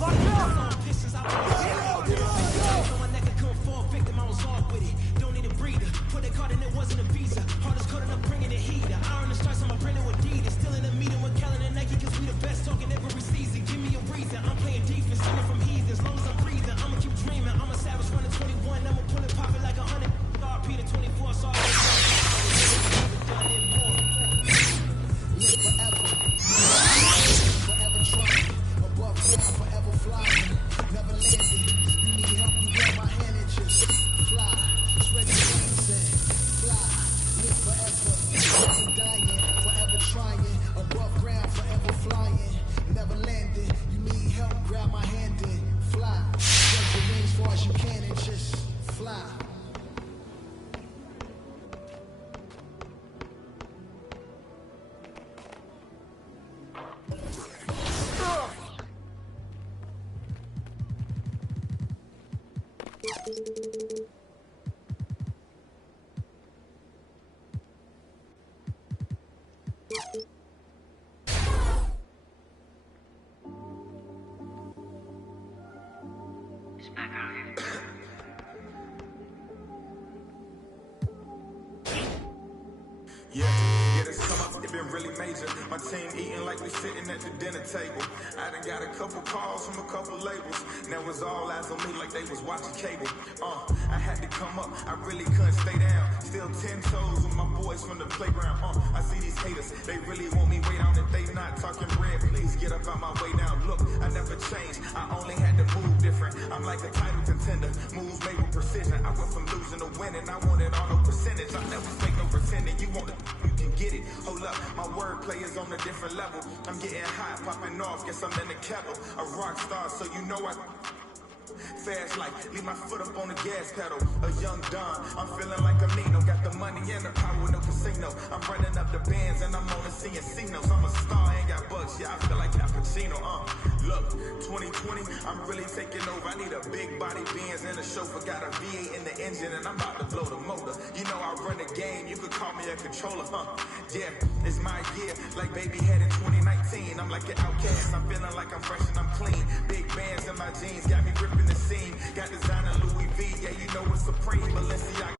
on pistons, I was on my neck, I couldn't fall victim, I was off with it. Don't need a breather, put a card in, it wasn't a visa. Hardest cutting up, bringing the heat. The iron, the stripes on my printer with Adidas. Still in the meeting with Kellen and Nike, cause we the best talking every season. Give me a reason, I'm playing defense, coming from heathen. As long as I'm breathing, I'ma keep dreaming. I'm a savage running 21, I'ma pull it, pop it like 100. RP to 24, so I live forever, forever trying. Above ground, forever flying, never landing. You need help, you grab my hand and just fly. Spread your wings and fly. Live forever, never dying, forever trying. Above ground, forever flying, never landing. You need help, grab my hand and fly. Spread your wings far as you can and just fly. Yeah, this come up, it been really major. My team eating like we sitting at the dinner table. I done got a couple calls from a couple labels. Now it's all eyes on me like they was watching cable. I had to come up, I really couldn't stay down. Still 10 toes with my boys from the playground. I see these haters, they really want me way down. If they not talking bread, please get up out my way now. Look, I never changed, I only had to move different. I'm like a title contender, moves made with precision. I went from losing to winning, I wanted all no percentage. I never fake no pretending, you want it, you can get it. Hold up, my wordplay is on a different level. I'm getting hot, popping off, guess I'm in the kettle. A rock star, so you know I fast like, leave my foot up on the gas pedal. A young Don, I'm feeling like a Nino. Got the money and the power, no casino. I'm running up the bands and I'm only seeing signals. I'm a star, ain't got bucks, yeah, I feel like Al Pacino. Look, 2020, I'm really taking over. I need a big body Benz and a chauffeur. Got a V8 in the engine and I'm about to blow the motor. You know I run the game, you could call me a controller, Yeah, it's my year, like baby had in 2019. I'm like an outcast, I'm feeling like I'm fresh and I'm clean. Big bands in my jeans, got me ripping the scene. Got designer Louis V, yeah, you know it's supreme. Balenciaga